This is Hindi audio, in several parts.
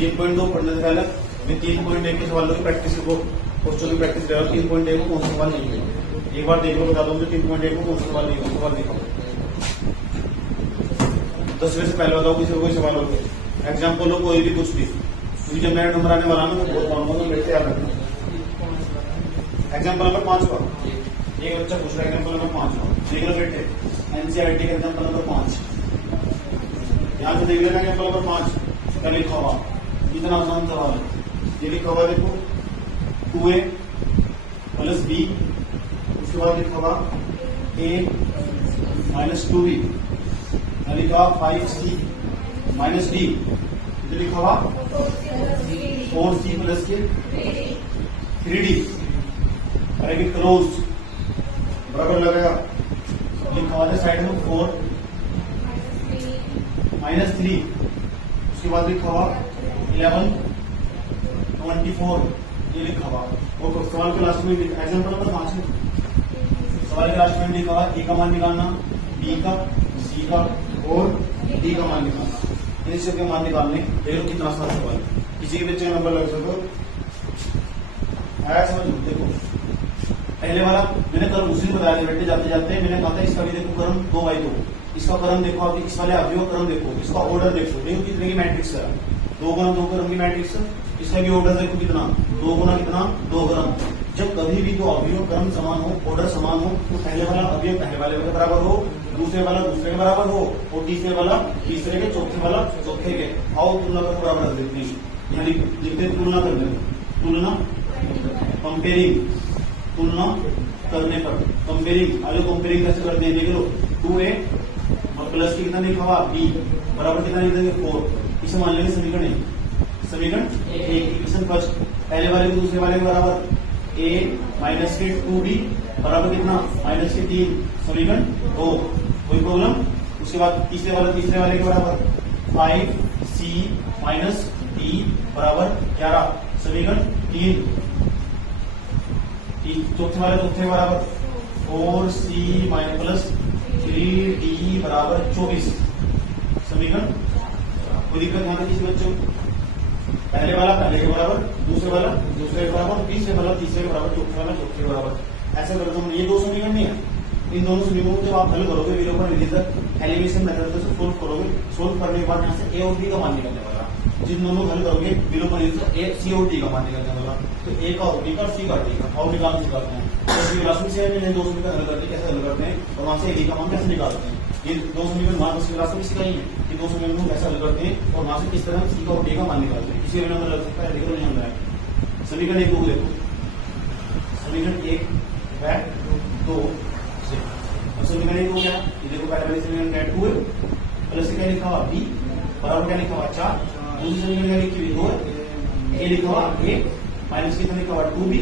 3.2 पढ़ने से पहले मैं 3.1 के सवालों की प्रैक्टिस को क्वेश्चन की प्रैक्टिस कर रहा हूँ। 3.1 को कौन सा सवाल नहीं है एक बार देख लो, बता दो मुझे 3.1 को कौन सा सवाल नहीं है। सवाल देखो 10वें से पहले बताओ किसी को कोई सवाल हो गया। एग्जाम्पल हो कोई भी कुछ भी, क्योंकि जब मेरा नंबर आने वाला ना मैं बहुत मानूंगा, मेरे से याद रखना। एग्जाम्पल नंबर 5 का एक बच्चा पूछ रहा है। एग्जाम्पल नंबर 5 देख लो बेटे, एनसीईआरटी का एग्जाम्पल नंबर 5 यहाँ से देख लेना। एग्जाम्पल नंबर 5 का लिखा हुआ इतना आसान सवाल है। ये लिखा हुआ देखो 2a प्लस b, उसके बाद लिखा हुआ a माइनस 2b, लिखा हुआ 5c माइनस d, लिखा हुआ 4c प्लस के 3d, ब्रैकेट क्लोज बराबर लगेगा। लिखा हुआ साइड में 4 माइनस 3, उसके बाद लिखा हुआ 11 24, ये लिखा हुआ। और सवाल के लास्ट में एग्जाम्पल नंबर 5 में सवाल के लास्ट में लिखा हुआ ए का मान निकालना, बी का, सी का और डी का मान निकालना। इन सबके मान निकालने देखो कितना आसान सवाल है, किसी के बच्चे का नंबर लग सको है। समझ देखो पहले वाला मैंने कल उसी बताया था बेटे, जाते जाते मैंने कहा था इसका भी देखो क्रम 2/2, इसका क्रम देखो, अभी इस वाले अवयव क्रम देखो, इसका ऑर्डर देखो, देखो कितने की मैट्रिक्स है, 2 गुना 2 क्रम की मैट्रिक्स। इसका भी ऑर्डर देखो कितना, 2 गुना कितना 2 क्रम। जब कभी भी दो अवयव क्रम समान हो, ऑर्डर समान हो, तो पहले वाला अवयव पहले वाले के बराबर हो, दूसरे वाला दूसरे के बराबर हो और तीसरे वाला तीसरे के, चौथे वाला चौथे के। आओ तुलना कर बराबर रख देते हैं, यहाँ लिखते तुलना कर देते, तुलना कंपेयरिंग, तुलना करने पर कंपेयरिंग। आगे कंपेयरिंग कैसे करते हैं देख लो, 2a और प्लस की कितना लिखा हुआ b बराबर कितना लिख देंगे 4। इसे मान लेंगे समीकरण समीकरण इक्वेशन फर्स्ट, पहले वाले को दूसरे वाले के बराबर a माइनस के 2b बराबर कितना माइनस के 3, समीकरण 2, कोई प्रॉब्लम। उसके बाद तीसरे वाले के बराबर 5c माइनस d बराबर 11, समीकरण 3। चौथे वाले चौथे बराबर 4c माइनस प्लस 3d बराबर 24, समीकरण। कोई दिक्कत यहाँ किसी बच्चों, पहले वाला पहले के बराबर, दूसरे वाला दूसरे के बराबर, तीसरे वाला तीसरे के बराबर, चौथे वाला चौथे के बराबर। ऐसा करते हम ये 2 समीकरण नहीं है। इन दोनों समीकरणों को जब आप हल करोगे विलोपन विधि तक एलिमिनेशन मेथड से सोल्व करोगे, सोल्व करने के बाद यहाँ से ए और बी का मान निकलने वाला। जिन दोनों हल करोगे विलोपन विधि से ए सी और डी का मान निकलने वाला। तो ए का और बी का, सी का डी का और निकालते हैं। तो राशि से मैंने 2 समीकरण हल करते हैं, कैसे हल करते हैं और वहां से डी का मान कैसे निकालते हैं। ये 2 समीकरण मान उसकी राशि में सिखाई है कि 2 समीकरण कैसे हल करते हैं और वहां से किस तरह सी का और डी का मान निकालते हैं। किसी नंबर लग सकता है, देखो नहीं लग रहा है। समीकरण 1 को देखो, समीकरण 1 है 2 से, और समीकरण 1 हो गया ये देखो, पहले वाले समीकरण का 2 है प्लस क्या लिखा हुआ b बराबर क्या लिखा हुआ 4, दूसरे समीकरण क्या लिखी हुई 2 है, a लिखा हुआ a माइनस कितना लिखा हुआ 2b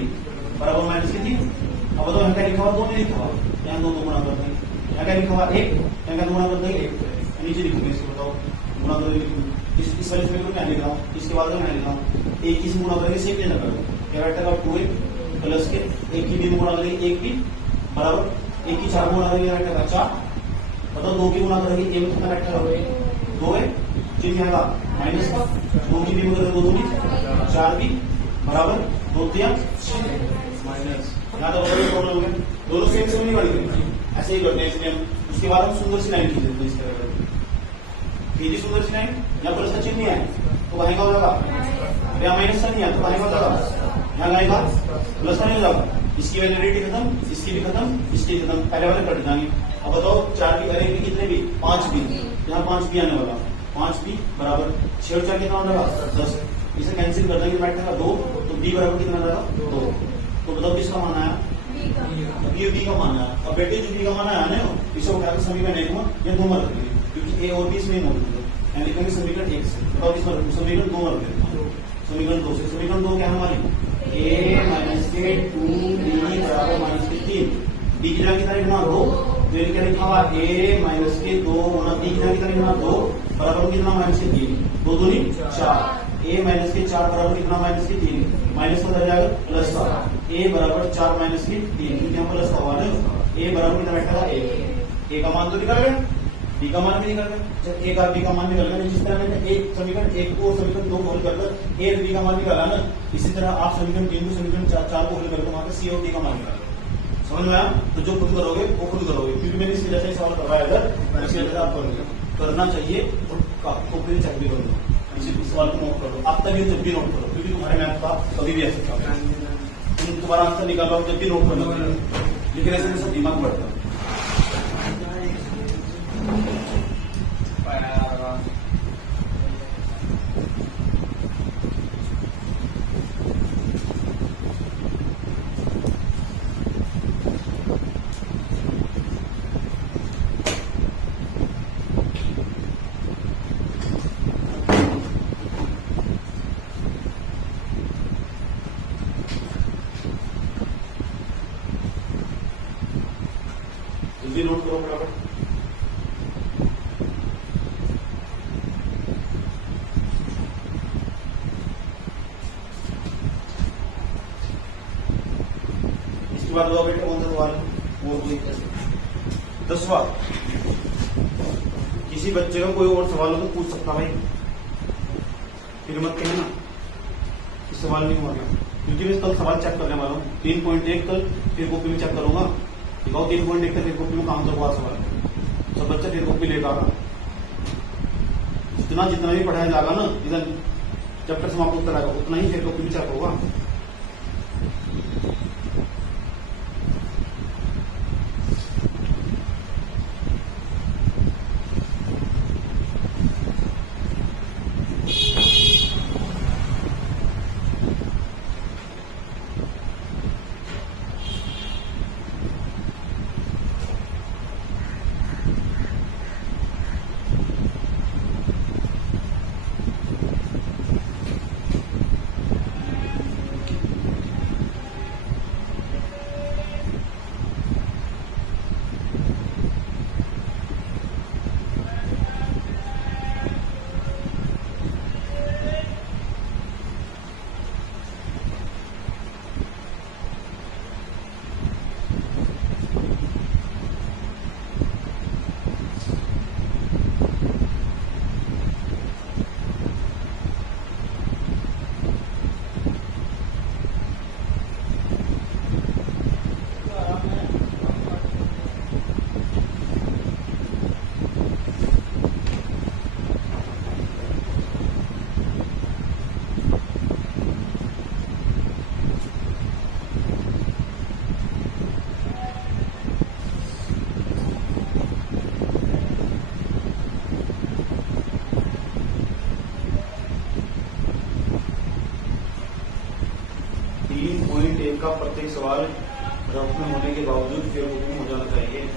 बराबर माइनस के 3। अब बताओ यहाँ क्या लिखा हुआ 2 नहीं लिखा हुआ, यहाँ 2 गुणा कर देंगे, यहाँ क्या लिखा हुआ 1, यहाँ क्या गुणा कर देंगे 1, नीचे लिखोगे इसको, बताओ गुणा कर देंगे। इस वाले समीकरण मैं लिख रहा हूँ, इसके बाद मैं लिख रहा हूँ 1 की गुणा करके सेक लेना कर दो, क्या बैठेगा 2a प्लस के 1 की 2 गुणा करेंगे 1 की बराबर 1 की 4 गुणा करेंगे बैठेगा 4। बताओ 2 की गुणा करेंगे a में कितना बैठेगा 2 है, चिन्ह आएगा माइनस का, 2 की 2 करेंगे 2 दूनी 4b बराबर 2 तिया माइनस। यहाँ तो प्रॉब्लम हो गया, दोनों सेम सेम नहीं बढ़ेंगे, ऐसे ही करते हैं। इसलिए उसके बाद हम सुंदर सी लाइन खींच देते हैं। इसके खींची सुंदर सी लाइन, यहाँ प्लस का चिन्ह नहीं है तो वहीं का हो जाएगा, यहाँ माइनस का नहीं है तो वहीं का हो जाएगा, यहाँ लाएगा प्लस का नहीं हो जाएगा। इसकी वैलिडिटी खत्म, इसकी भी खत्म, इसकी खत्म, पहले वाले कट जाएंगे। अब बताओ 4 भी अरे कितने भी 5 भी, यहाँ 5 भी आने वाला, 5 भी बराबर 6 और 4 कितना हो जाएगा 10। इसे कैंसिल कर देंगे, बैठेगा 2, तो b बराबर कितना जाएगा 2। तो बताओ किसका मान आया, अब बी का मान आया। अब बेटे जो बी का मान आया ना इसे उठा के समीकरण 1 में या 2 में रख देंगे, क्योंकि ए और बी इसमें मौजूद है। यहाँ लिखेंगे समीकरण 1 से, बताओ इसमें समीकरण 2 में रख देते हैं, समीकरण 2 से। समीकरण 2 क्या है हमारी, a माइनस के 2b बराबर माइनस के 3, b की जगह कितना लिखना 2, तो क्या लिखा हुआ a माइनस के 2 गुना b की जगह कितना लिखना 2 बराबर कितना माइनस के 3, 2 दूनी 4, a माइनस के 4 बराबर कितना माइनस के 3, माइनस का जाएगा प्लस का, a बराबर 4 माइनस के 3, क्योंकि यहाँ प्लस का हुआ ना, a बराबर कितना बैठा 1, a का मान तो निकल गया। बी का मान भी निकल गया। जब एक आर बी का मान निकल गया, जिस तरह मैंने एक समीकरण 1 को समीकरण 2 को हल कर ए और बी का मान निकाला ना, इसी तरह आप समीकरण 3 को समीकरण 4 को हल करके वहां पे सी और डी का मान निकालो। समझ में आया? तो जो खुद करोगे वो खुद करोगे, क्योंकि मैंने इसकी वजह से सवाल करवाया इधर, इसकी वजह से आप करोगे, करना चाहिए और कॉपी चेक भी करो, इस सवाल को नोट कर लो। अब तक ये जब भी नोट करो, क्योंकि तुम्हारे मैथ का कभी भी ऐसा था, तुम तुम्हारा आंसर निकाल लो जब भी नोट कर लो, लेकिन ऐसे में सब दिमाग बढ़ता है। जल्दी नोट करो फटाफट। इसके बाद दो बेटे कौन सा सवाल और कोई 10वां, किसी बच्चे का कोई और सवाल हो तो पूछ सकता भाई, फिर मत कहना इस सवाल नहीं हुआ गया, क्योंकि मैं कल सवाल चेक करने वाला हूँ 3.1 कल, फिर कॉपी में चेक करूंगा। दिखाओ 3.1 का फिर कॉपी में काम हुआ सवाल, सब बच्चा फिर कॉपी लेकर आना। जितना जितना भी पढ़ाया जाएगा ना, इधर चैप्टर समाप्त होता रहेगा, उतना ही फिर कॉपी में चेक होगा। का प्रत्येक सवाल रफ में होने के बावजूद फिर हुक्म हो जाना चाहिए।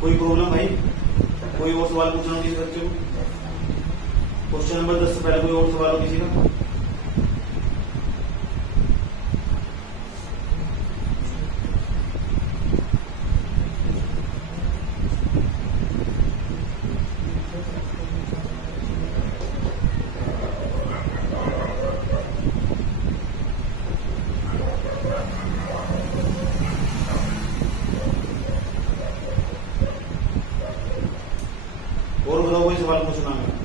कोई प्रॉब्लम भाई? कोई और सवाल पूछना हो किसी बच्चे को? क्वेश्चन नंबर 10 से पहले कोई और सवाल हो किसी का? और बताओ कोई सवाल पूछना है?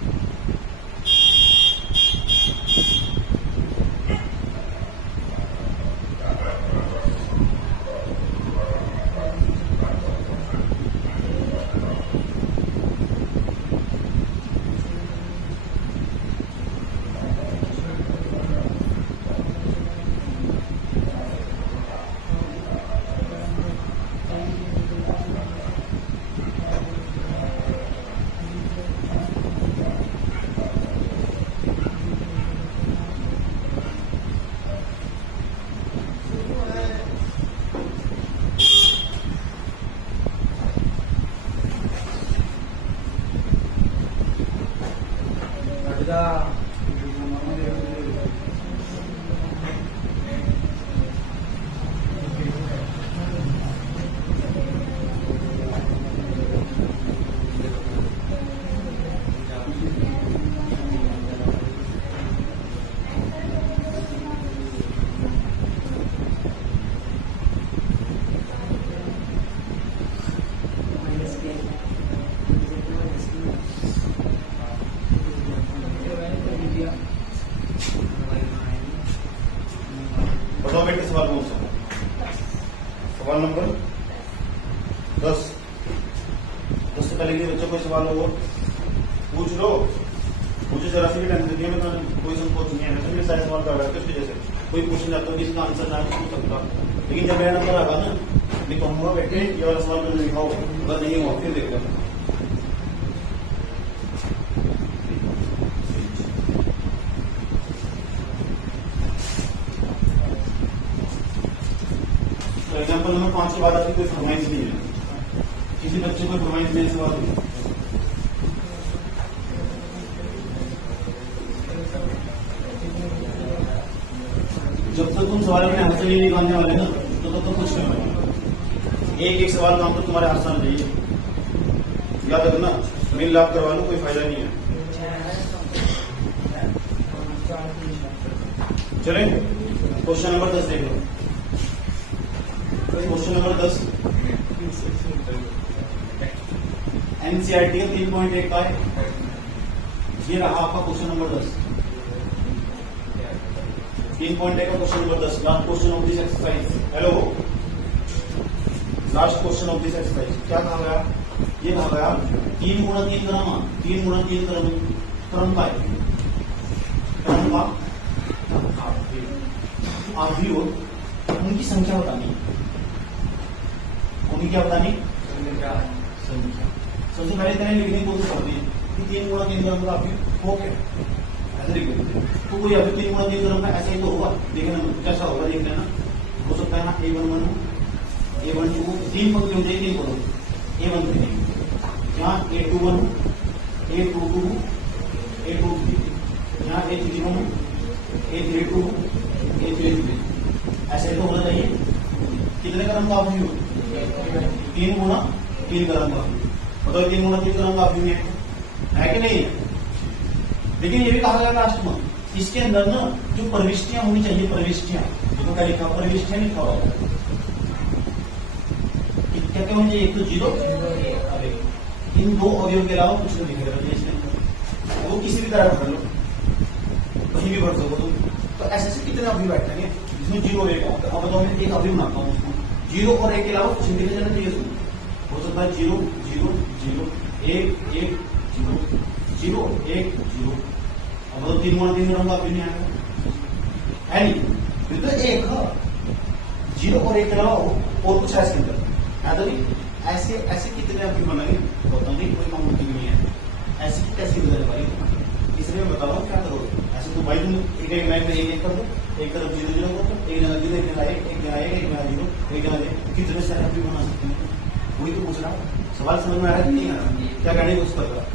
बताओ बेटे सवाल कौन सा? सवाल नंबर 10। 10 से पहले के बच्चों कोई सवाल हो पूछ लो। मुझे जरा सी भी टेंशन नहीं है, मैं कोई संकोच नहीं है। मैं सारे सवाल कर रहा था उसकी जैसे कोई पूछने जाता है जिसका आंसर ना पूछ सकता, लेकिन जब मेरा नंबर आगा ना लिखूंगा बेटे ये वाला सवाल मैंने लिखाओ, अगर नहीं हुआ फिर देख लेना। एग्जाम्पल नंबर 5 के बाद आपकी कोई फरमाइश नहीं है, किसी बच्चे को फरमाइश नहीं सवाल नहीं। जब तक तुम सवाल अपने हाथ से नहीं निकालने वाले ना तो तब तक कुछ नहीं होगा। एक एक सवाल का आंसर तुम्हारे हाथ से आना चाहिए, याद रखना। मिल लाभ करवा लो, कोई फायदा नहीं है। चले क्वेश्चन नंबर 10 देख लो। क्वेश्चन नंबर 10 एनसीईआरटी का 3.1 का है। ये रहा आपका क्वेश्चन नंबर 10। 3.1 का question number 10, last question of this exercise. Hello, last question of this exercise क्या कहा गया? ये कहा गया 3 गुणा 3 क्रम, 3 गुणा 3 क्रम का है, क्रम का आव्यूह, उनकी संख्या बतानी। उनकी क्या बतानी? संख्या। सबसे पहले तरह लिखने की कोशिश करती है कि 3 गुणा 3 क्रम का आव्यूह हो क्या, ऐसे लिख देते। तो कोई अभी 3 गुणा 3 क्रम का ऐसा ही तो होगा, देखना कैसा होगा, देख लेना। हो सकता है ना A11 A12 3 पंक्ति हो जाएगी, बोलो A13 यहाँ A21 A22 A23 यहाँ A31 A32 A33, ऐसे तो होना चाहिए। कितने क्रम का आव्यूह? 3 गुणा 3 क्रम का। मतलब 3 गुणा 3 क्रम का आव्यूह है कि नहीं है? लेकिन ये भी कहा गया लास्ट में इसके अंदर ना जो प्रविष्टियां होनी चाहिए, प्रविष्टियां देखो क्या लिखा, प्रविष्टियां लिखा हुआ है। क्या क्या होनी चाहिए? एक तो 0, इन 2 अवयव के अलावा कुछ नहीं लिखेगा इसमें, वो किसी भी तरह पढ़ लो, कहीं भी पढ़ सको तुम। तो ऐसे से कितने अवयव बैठेंगे जिसमें 0 और 1 होता है? अब बताओ मैं एक अवयव बनाता हूँ उसको, 0 और 1 के अलावा कुछ नहीं लिखा जाना चाहिए। हो सकता है 0 0 0 1 1 0 0 1 0। अब तो 3 गुणा 3 क्रम का अभी नहीं आएगा, है नहीं? फिर तो 1 0 और 1 के अलावा और कुछ ऐसे अंदर ऐसे ऐसे कितने अभी बनेंगे? होता नहीं, कोई कॉम्पिटिटिव नहीं है। ऐसे कैसे गुजर पाएगी? इसलिए मैं बता रहा हूँ क्या करोगे। ऐसे तो भाई तुम एक एक लाइन में एक कर दो, एक तरफ 0 0 कर दो, एक जगह 0 एक जगह 1 एक जगह 1 एक जगह 0 एक जगह 1, कितने सारे अभी बना सकते हैं? वही तो पूछ रहा हूँ। सवाल समझ में आ रहा है कि नहीं आ रहा? क्या कहने की कोशिश कर रहा है?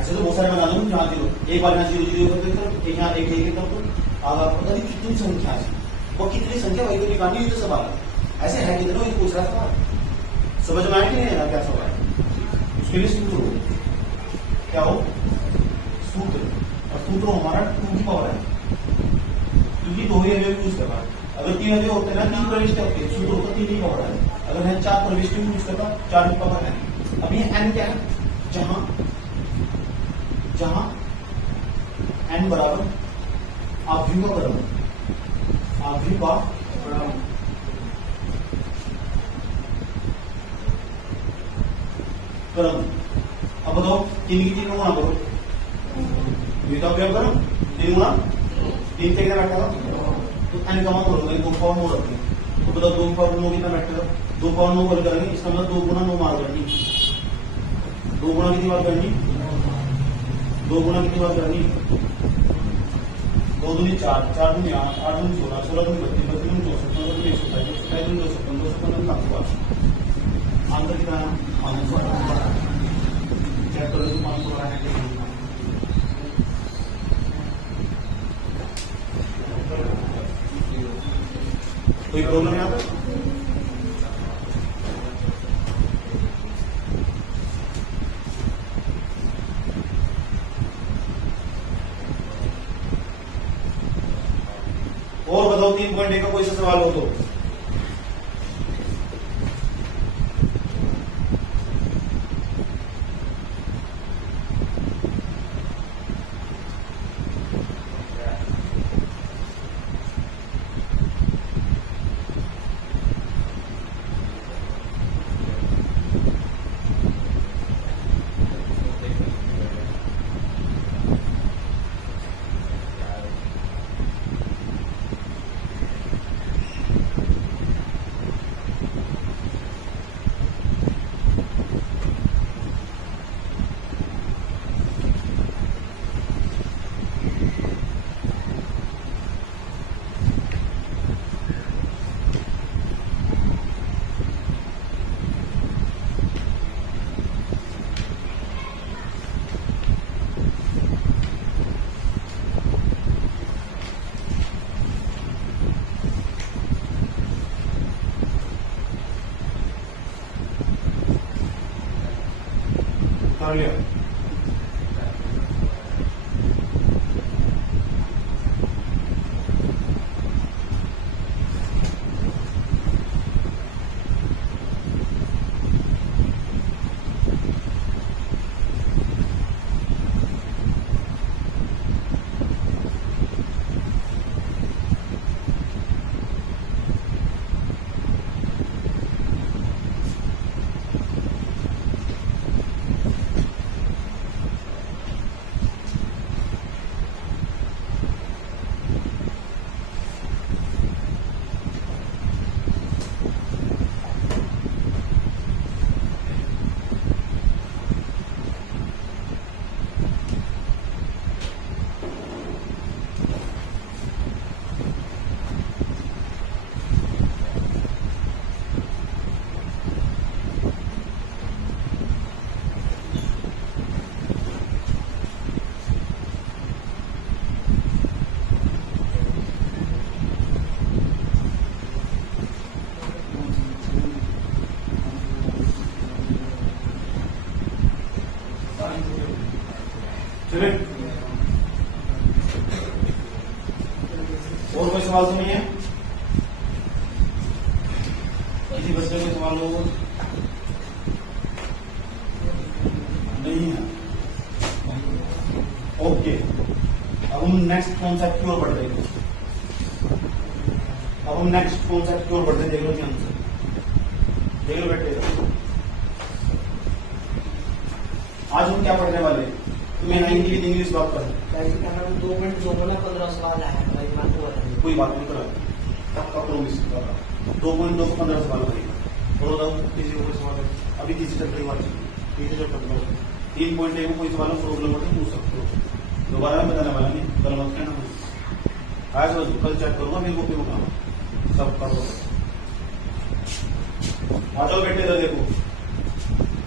ऐसे तो बहुत सारे बना दूँ जहाँ 0 एक बार यहाँ 0 0 कर देता, एक यहाँ 1 1 कर दो। अब आपको पता नहीं कितनी संख्या है वो, कितनी संख्या वही तो निकालनी है। तो सवाल ऐसे है कितना, वही पूछ रहा सवाल। समझ में आया कि नहीं आया क्या सवाल? उसके लिए सूत्र हो, क्या हो? सूत्र। और सूत्र हमारा 2 की पावर है, क्योंकि 2 ही अवयव यूज कर रहा है। अगर 3 अवयव होते हैं ना, 3 प्रविष्टि होती है, सूत्र होता 3 की पावर है। अगर है 4 प्रविष्टि यूज करता 4 की पावर है। अब ये n क्या है? जहां जहां n बराबर आव्यूह का क्रम, आव्यूह का क्रम। अब बताओ 3 की 3 गुणा करो, ये तो अवयव क्रम 3 गुणा 3 से कितना बैठेगा? तो n का मान करोगे 2 पावर 9 रखेंगे, तो बताओ 2 पावर 9 कितना बैठेगा? 2 पावर 9 कर करेंगे, इसका मतलब 2 गुणा 9 मार करनी। 2 गुणा कितनी बार करनी? 2 गुणा कितनी बार करनी? 2 दूनी 4 4 दूनी 8 8 दूनी 16 16 दूनी 32 32 दूनी 64 16 दूनी 127 27 दूनी 256 256 700। आंसर कितना है? 500। चेक करो तो 500 आ रहा है। कोई प्रॉब्लम यहाँ पर? और बताओ 3.1 का कोई सा सवाल हो तो। कर लिया। चलिए और कोई सवाल तो नहीं है? किसी बच्चे को सवाल हो नहीं है? ओके, अब हम नेक्स्ट कॉन्सेप्ट की ओर बढ़ रहे हैं। अब हम नेक्स्ट कॉन्सेप्ट की ओर बढ़ रहे हैं। देख लो ध्यान से, देख लो बेटे। आज हम क्या पढ़ने वाले हैं? मैं हिंदी की इंग्लिश बात करूँ 2 मिनट 15 सवाल आया कोई बात नहीं करा आपका प्रोमिस 2.2 को 15 सवाल करेगा। और किसी को कोई सवाल है? अभी तीसरी चैप्टर की बात तीसरे चैप्टर में 3.1 में कोई सवाल प्रॉब्लम होती है पूछ सकते हो। दोबारा मैं बताने वाला नहीं, कल मत कहना। आज कल चेक करूंगा मेरे को क्यों बताना सब करो। आ जाओ बेटे, इधर देखो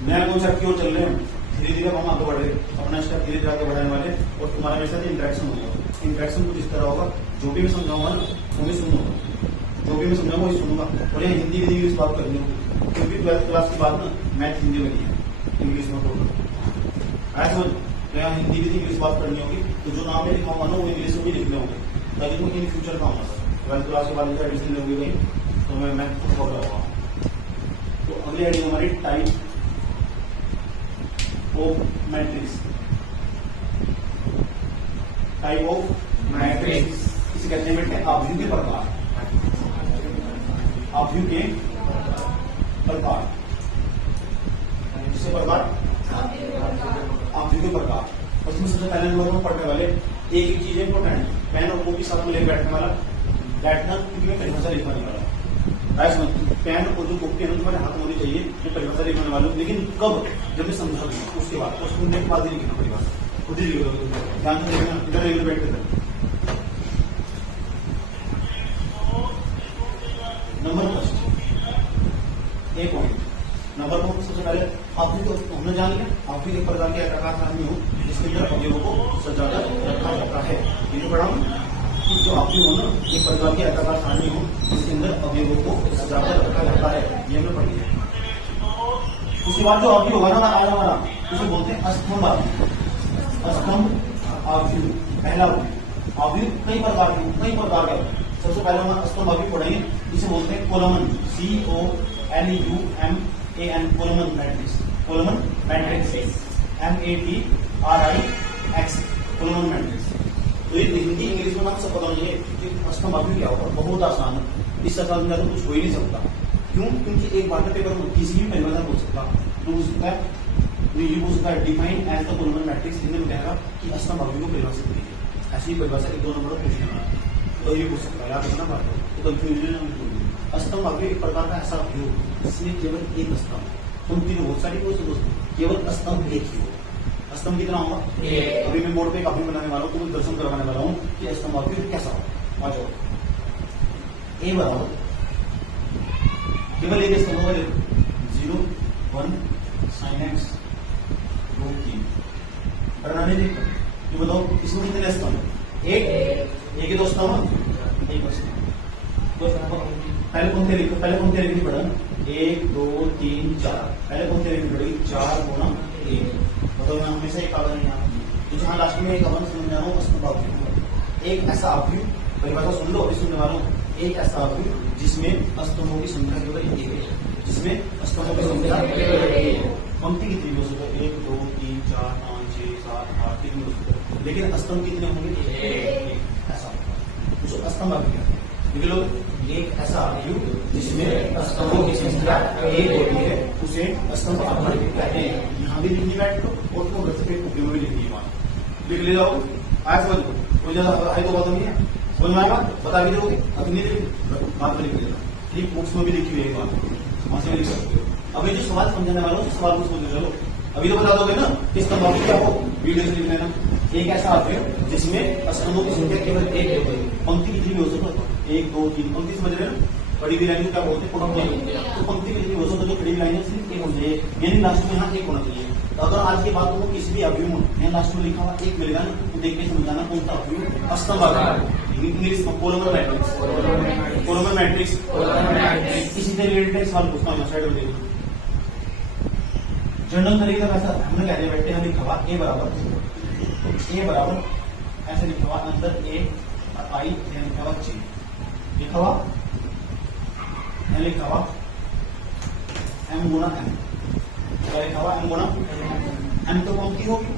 नया कॉन्सेप्ट की ओर चल रहे हैं। धीरे धीरे हम आगे बढ़ रहे, अपना स्टेप धीरे धीरे आगे बढ़ाने वाले। और तुम्हारा मेरे साथ इंटरेक्शन होगा। इंटरेक्शन कुछ इस तरह होगा, जो भी मैं समझाऊंगा ना तुम्हें सुनूंगा, जो भी मैं समझाऊंगा वही सुनूंगा। और ये हिंदी की इंग्लिश बात करनी होगी, क्योंकि 12th क्लास की बात ना मैथ हिंदी में नहीं है, इंग्लिश में होगा। ऐसा समझ, तो यहाँ हिंदी की इंग्लिश बात करनी होगी। तो जो नाम में लिखाऊंगा ना वो इंग्लिश में भी लिखने होंगे, ताकि तुम इन फ्यूचर का होगा। 12th क्लास के बाद एडिशन होगी भाई, तो मैं मैथ खुद पकड़ा हुआ। तो अगली हेडिंग हमारी type of matrix. Type of matrix इसे कहते हैं बेटे आव्यूह के प्रकार। आव्यूह के प्रकार, किसके प्रकार? आव्यूह के प्रकार। और इसमें सबसे पहले नंबर में पढ़ने वाले एक चीज है इंपॉर्टेंट, पेन और कॉपी साथ में लेकर बैठने वाला, बैठना क्योंकि मैं परिभाषा लिखने वाला। पेन और जो कॉपी है तुम्हारे हाथ में होनी चाहिए, मैं परिभाषा लिखने वाला हूँ। लेकिन कब? जब मैं समझा दूंगा उसके बाद, उसको सुनने के बाद ही लिखना परिभाषा, खुद ही लिखोगे। ध्यान से देखना, इधर रेगुलर बैठ कर। नंबर फर्स्ट, एक पॉइंट नंबर को सबसे पहले आव्यूह को हमने जान लिया। आव्यूह के प्रकार के आकार आदमी हो जिसके अंदर अवयवों को सजाकर रखा जाता है। ये जो पढ़ा हूं जो अवयव हो ना, एक प्रकार की आयताकार सारणी हो जिसके अंदर अवयवों को सजाकर रखा जाता है, ये हमने पढ़ी है। उसके बाद जो अवयव होगा ना आज हमारा, उसे बोलते हैं स्तंभ अवयव। स्तंभ अवयव पहला अवयव कई प्रकार के। सबसे पहले हम स्तंभ अवयव पढ़ेंगे, इसे बोलते हैं column, COLUMN, column matrix, column matrix, MATRIX, column matrix. तो ये हिंदी इंग्लिश में मतलब सब पता नहीं है कि स्तंभ अवयव क्या होगा, बहुत आसान है, इससे आसान में तो कुछ हो ही नहीं सकता। क्यों? क्योंकि एक बार में पेपर में किसी भी परिभाषा बोल सकता तो हो सकता है, ये बोल सकता है define as the column matrix, Hindi में कहेगा कि स्तंभ अवयव को परिभाषित कीजिए। ऐसी परिभाषा 1-2 नंबर पूछने वाला तो ये पूछ सकता है, याद रखना बात तो कंफ्यूजन। स्तंभ अवयव एक प्रकार का ऐसा अवयव जिसमें केवल एक स्तंभ, पंक्ति में बहुत सारी केवल स्तंभ एक ही हो। स्तंभ कितना होगा? अभी मैं बोर्ड पे काफी बनाने वाला हूँ, तो मैं दर्शन करवाने वाला हूँ कि स्तंभ अवयव कैसा होगा। आ जाओ, ए बराबर केवल एक स्तंभ होगा, 0 1 sin x 2 3 बनाने देखो, ये बताओ इसमें कितने स्तंभ? एक ही दो स्तंभ, एक स्तंभ। पहले पंक्ति लिखनी पड़ा 1 2 3 4, पहले पंक्ति लिखनी पड़ेगी 4 गुणा 1। मतलब मैं हमेशा एक आदर नहीं, तो जहाँ लास्ट में एक अवन समझा रहा हूँ स्तंभ अवयव, एक ऐसा अवयव, परिभाषा सुन लो, अभी सुनने वालों, एक ऐसा अवयव जिसमें स्तंभों की संख्या केवल एक है, जिसमें स्तंभों की संख्या केवल एक है। पंक्ति कितनी हो सकता है? 1 2 3 4 5 6 7 8 कितनी हो सकता है, लेकिन स्तंभ कितने होंगे? एक ऐसा जो स्तंभ अवयव निकलो, एक ऐसा अवयव जिसमें स्तंभों की संख्या एक होती है उसे स्तंभ अवयव कहते हैं। यहाँ भी लिखनी बैठ लो और तो घर से उपयोग में लिखनी बात लिख ले जाओ, आज समझ लो, कोई ज्यादा आई तो बात नहीं है, समझ में आएगा, बता भी दोगे, अभी नहीं लिख बात में लिख लेना, ठीक बुक्स में भी लिखी हुई है बात, वहां से भी लिख सकते हो। अभी जो सवाल समझाने वाला हूँ सवाल को समझ चलो, अभी तो बता दोगे ना कि स्तंभ अवयव क्या हो, वीडियो से लिख लेना। एक ऐसा अवयव जिसमें स्तंभों की संख्या केवल एक है, पंक्ति कितनी भी हो सकता है 1 2 3, पंक्ति समझ रहे हैं, खड़ी हुई लाइन क्या बोलते हैं? तो पंक्ति कितनी हो सकता है? जो खड़ी हुई लाइन सिर्फ एक होनी चाहिए, यानी लास्ट में यहाँ एक होना चाहिए। तो अगर आज की बात को किसी भी अवयव में लास्ट में लिखा हुआ एक मिलेगा ना, तो देख के समझाना कौन सा अवयव? स्तंभ अवयव, इंग्लिश में कोलमन मैट्रिक्स, कोलमन मैट्रिक्स। इसी से रिलेटेड सवाल पूछता हूँ, साइड में देखो, जनरल तरीके का वैसा हमने कह दिया बैठे, हम लिखा हुआ ए बराबर ऐसे लिखा हुआ, अंदर ए और आई लिखा हुआ जी, लिखा हुआ लिखा हुआ एम गुणा एम, क्या लिखा हुआ? एम गुणा एम, तो पंक्ति होगी,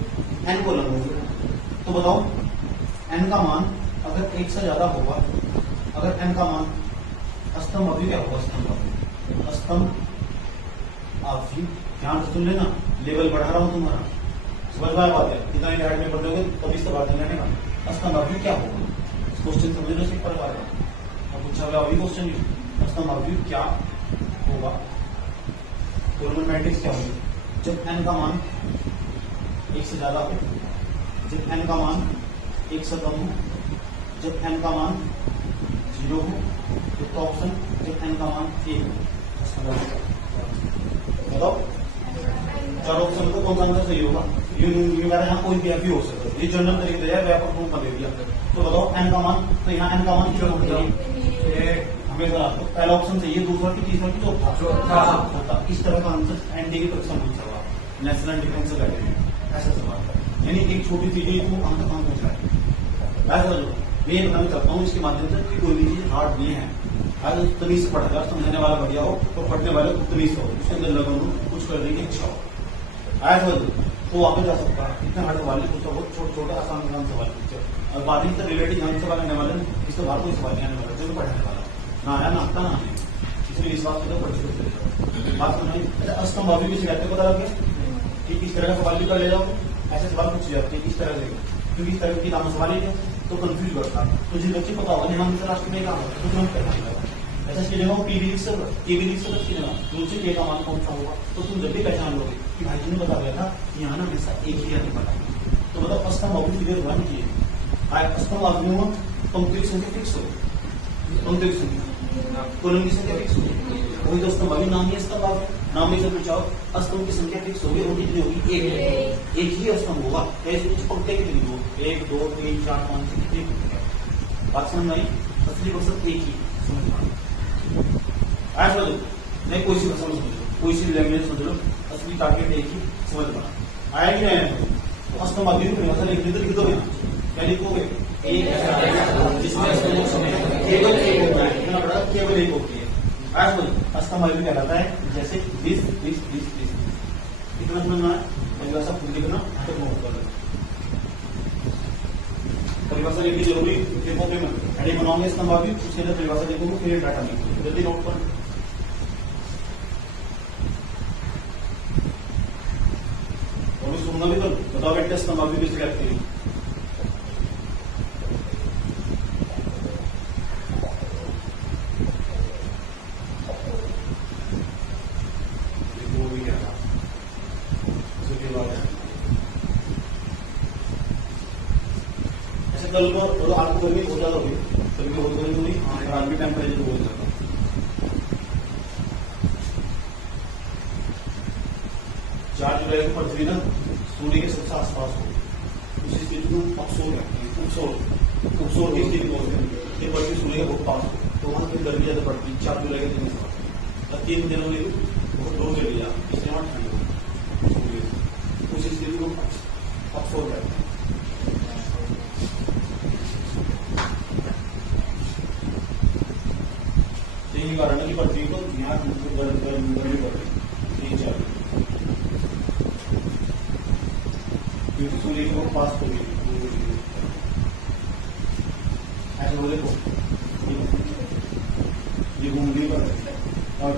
एन कॉलम होगी। तो बताओ एन का मान अगर एक से ज्यादा होगा, अगर एन का मान स्तंभ अवयव क्या होगा? स्तंभ अवयव, ध्यान से सुन लेना, लेवल बढ़ा रहा हूं तुम्हारा, समझ में बात है, कितना हाइट में पढ़ोगे तभी से बात नहीं का स्तंभ अवयव क्या होगा, क्वेश्चन समझ लो, सिर्फ पढ़वा रहे हैं, पूछा गया अभी क्वेश्चन, स्तंभ अवयव क्या होगा? कोलमन मैट्रिक्स क्या होगी? जब n का मान एक से ज्यादा हो, जब n का मान एक से कम हो, जब n का मान 0 हो, तो ऑप्शन जब n का मान 1 हो। बताओ चार ऑप्शन को कौन सा आंसर सही होगा? यहाँ कोई भी अभी हो सकता है, ये जनरल तरीके से व्यापक रूप में दे दिया। तो बताओ n का मान, तो यहाँ n का मान क्यों होगा? पहला ऑप्शन चाहिए, दूसरा की, तीसरा की, चौथा। इस तरह का आंसर एनडी की परीक्षा में पूछा, नेशनल डिफेंस अकेडमी ऐसा सवाल था, यानी एक छोटी चीज को अंक कहाँ पूछ रहा है। मैं बताना चाहता हूँ इसके माध्यम से कि कोई भी चीज हार्ड नहीं है, आज तमीज से पढ़ेगा, समझने वाला बढ़िया हो तो पढ़ने वाले को तमीज हो, उसके अंदर लगन हो, कुछ करने की इच्छा हो, आया तो वापस जा सकता है। इतने हार्ड सवाल नहीं पूछा, बहुत छोटे छोटे आसान सवाल पूछे, और बाद में रिलेटिव ध्यान सवाल आने वाले, इससे बाहर कोई सवाल नहीं आने वाला, जरूर पढ़ने वाला ना आया ना आता ना आने, इसलिए इस बात को पढ़ बात सुनाई। स्तंभ अवयव किसी कहते पता लग गया कि किस तरह का सवाल भी कर ले जाओ, ऐसे सवाल पूछे जाते हैं किस तरह से, क्योंकि इस तरह की नाम सवाल ही है तो कंफ्यूज करता, तो जिन बच्चे पता होगा हम लास्ट में क्या होगा तो तुरंत करना पड़ेगा। ऐसा इसकी जगह पीवी लिख सकते इसकी जगह दूसरे के का मान कौन सा होगा, तो तुम जब भी पहचान लोगे कि भाई जी ने बता दिया था यहाँ ना हमेशा एक ही नहीं पता, तो मतलब स्तंभ अवयव फिगर वन की स्तंभ अवयव पंक्ति की संख्या फिक्स हो, पंक्ति की संख्या कॉलम की संख्या फिक्स होगी, वही तो स्तंभ अवयव नाम ही स्तंभ अवयव, नाम में से पूछाओ स्तंभ की संख्या फिक्स होगी, वो कितनी होगी? एक ही स्तंभ होगा। ऐसे पंक्ति कितनी हो? 1 2 3 4 5 6 कितनी बात समझ में आई? असली मकसद एक ही समझना आया। समझ लो, नहीं कोई सी समझ लो, कोई सी लैंग्वेज समझ लो, असली टारगेट एक ही समझ पाना। आया कि नहीं आया? तो अस्तम अभी लिख दोगे ना, क्या लिखोगे? एक जिसमें केवल एक होता है, इतना बड़ा केवल एक होती है। आया समझ? अस्तम अभी कहलाता है जैसे दिस दिस दिस दिस, इतना समझना है। परिभाषा खुद लिखना तो नोट कर लेना, परिभाषा लिखनी जरूरी। देखो फिर हेडिंग बनाओगे स्तंभ अभी, उसके अंदर परिभाषा लिखोगे, फिर डाटा लिखोगे, जल्दी नोट कर। और सुनना भी तो बताओ बेटे स्तंभ अभी किससे लगती है? कल को आपको गर्मी बहुत ज्यादा होगी, कभी बहुत गर्मी हुई और आज भी टेम्परेचर बहुत ज्यादा। चार जुलाई को पृथ्वी ना सूर्य के सबसे आसपास हो, उसी स्थिति को अपसोर कहते हैं। उपसोर की स्थिति बोलते हैं। ये पृथ्वी सूर्य के बहुत पास हो तो वहां की गर्मी ज्यादा पड़ती है। 4 जुलाई के दिन और 3 दिनों में बहुत दूर चली जाती, इसलिए वहां ठंड होती है। उसी स्थिति को अपसोर कहते हैं। यही कारण है कि पृथ्वी को यहाँ गर्मी पड़ रही है, क्योंकि सूर्य के बहुत पास हो गई। ऐसे बोले को ये घूमने पर और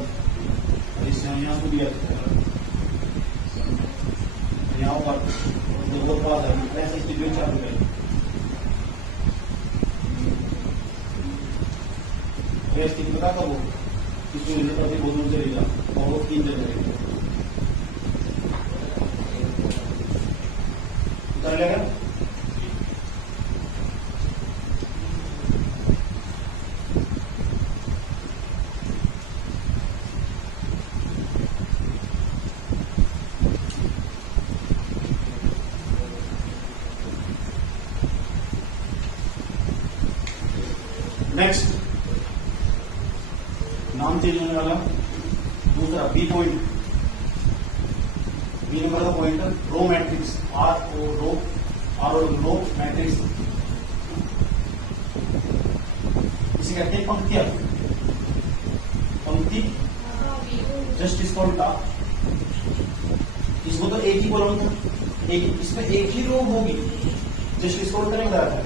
इससे यहाँ को दिया यहाँ पर बहुत पास है, ऐसे स्थिति में चालू है। यह स्थिति बता कब हो? सूर्य से पृथ्वी बहुत दूर चलेगा और वो 3 दिन लगेगा। उतर लेगा नेक्स्ट नाम चेंज होने वाला। दूसरा बी पॉइंट, बी नंबर का point row matrix, row matrix इसे कहते हैं पंक्तियां। पंक्ति जस्ट इसका उल्टा, इसको तो एक ही कॉलम था, इसमें एक ही रो होगी, जस्ट इसका उल्टा नहीं बताया था।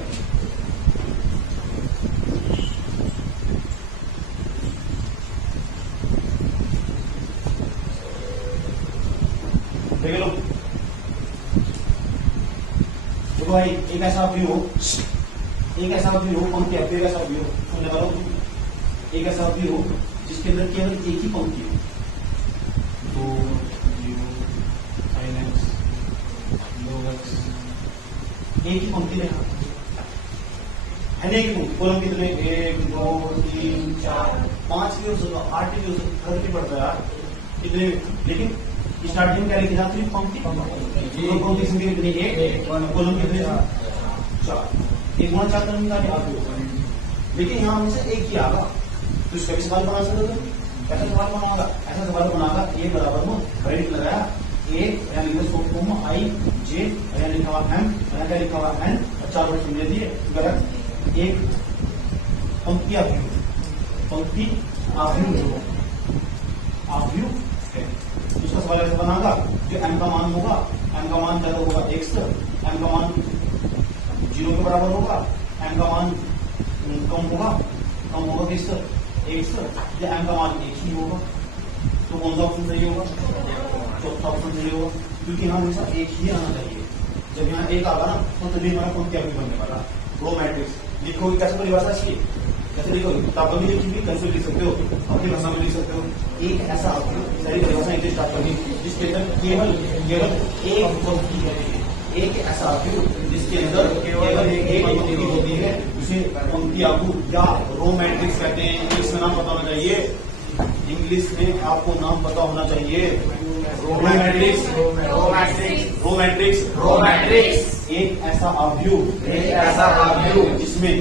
देख लो, देखो भाई एक ऐसा व्यू हो, पंक्ति एक ऐसा व्यू सुनने वालों, एक ऐसा व्यू हो जिसके अंदर केवल एक ही पंक्ति हो। तो एक ही पंक्ति देखा है, नहीं एक पंक्ति, कॉलम कितने 1 2 3 4 5 भी हो सकता, 8 भी हो सकता, घर भी पड़ता है यार कितने, लेकिन स्टार्टिंग में क्या लिखी जाती है? पंक्ति। पंक्ति संख्या कितनी? 1, कॉलम कितने? 4, 1 गुणा 4 करने का, लेकिन यहाँ हमसे एक ही आगा, तो इसका भी सवाल बना सकते हो। ऐसा सवाल बनाओगा, ऐसा सवाल बनागा, ए बराबर हो ब्रैकेट लगाया, ए यानी आई जे या लिखा हुआ एम, क्या लिखा हुआ एन, 4 वर्ड समझ दिए गलत। एक पंक्ति आव्यू उसका सवाल ऐसे बनागा, जो एम का मान होगा, एम का मान ज्यादा होगा x, एम का मान 0 के बराबर होगा, एम का मान कम होगा किस x, या एम का मान 1 ही होगा, तो कौन सा ऑप्शन सही होगा? चौथा ऑप्शन सही होगा, क्योंकि यहाँ हमेशा एक ही आना चाहिए। जब यहाँ एक आगा ना तो तभी हमारा पंक्ति आव्यू बनने वाला। रो मैट्रिक्स लिखोगे कैसे परिभाषा इसकी, कैसे लिखोगे? किताबों में लिखी कैसे लिख सकते हो, अपनी भाषा में लिख सकते हो। एक ऐसा सारी परिभाषा एक स्टार्ट करनी जिसके अंदर केवल एक पंक्ति है, एक ऐसा आव्यू जिसके अंदर केवल एक पंक्ति होती है, उसे पंक्ति आव्यू या रो मैट्रिक्स कहते हैं। इंग्लिश में नाम पता होना चाहिए, इंग्लिश में आपको नाम पता होना चाहिए। रो मैट्रिक्स एक ऐसा आव्यू जिसमें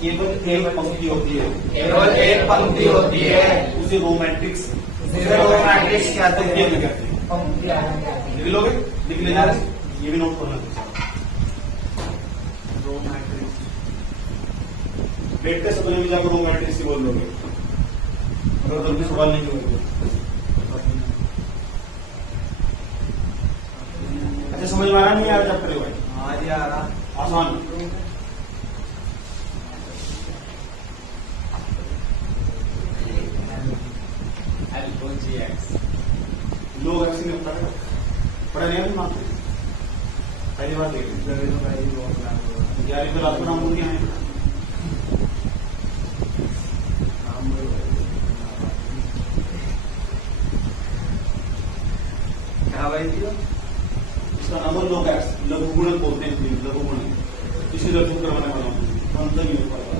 केवल एक पंक्ति होती है, केवल एक पंक्ति होती है, उसे रो मैट्रिक्स उसे रो मैट्रिक्स कहते हैं। कहते हैं। पंक्तियां लिख लोगे, लिख लेना, ये भी नोट करना। रो मैट्रिक्स बैठते समझ में जाकर रो मैट्रिक्स ही बोल लोगे, अगर जल्दी सवाल नहीं होगा। अच्छा समझ में आ रहा नहीं आ रहा चैप्टर भाई? आज आ रहा आसान। लोग ऐसे नहीं पढ़ा नहीं है, मानते पहली बार देख ग्यारहवीं क्लास में नाम बोल दिया है। क्या भाई जी? इसका नाम है लोग लघु गुणक बोलते हैं, लघु गुणक। इसे लघु करवाने वाला हूँ, अंत नहीं हो पाएगा।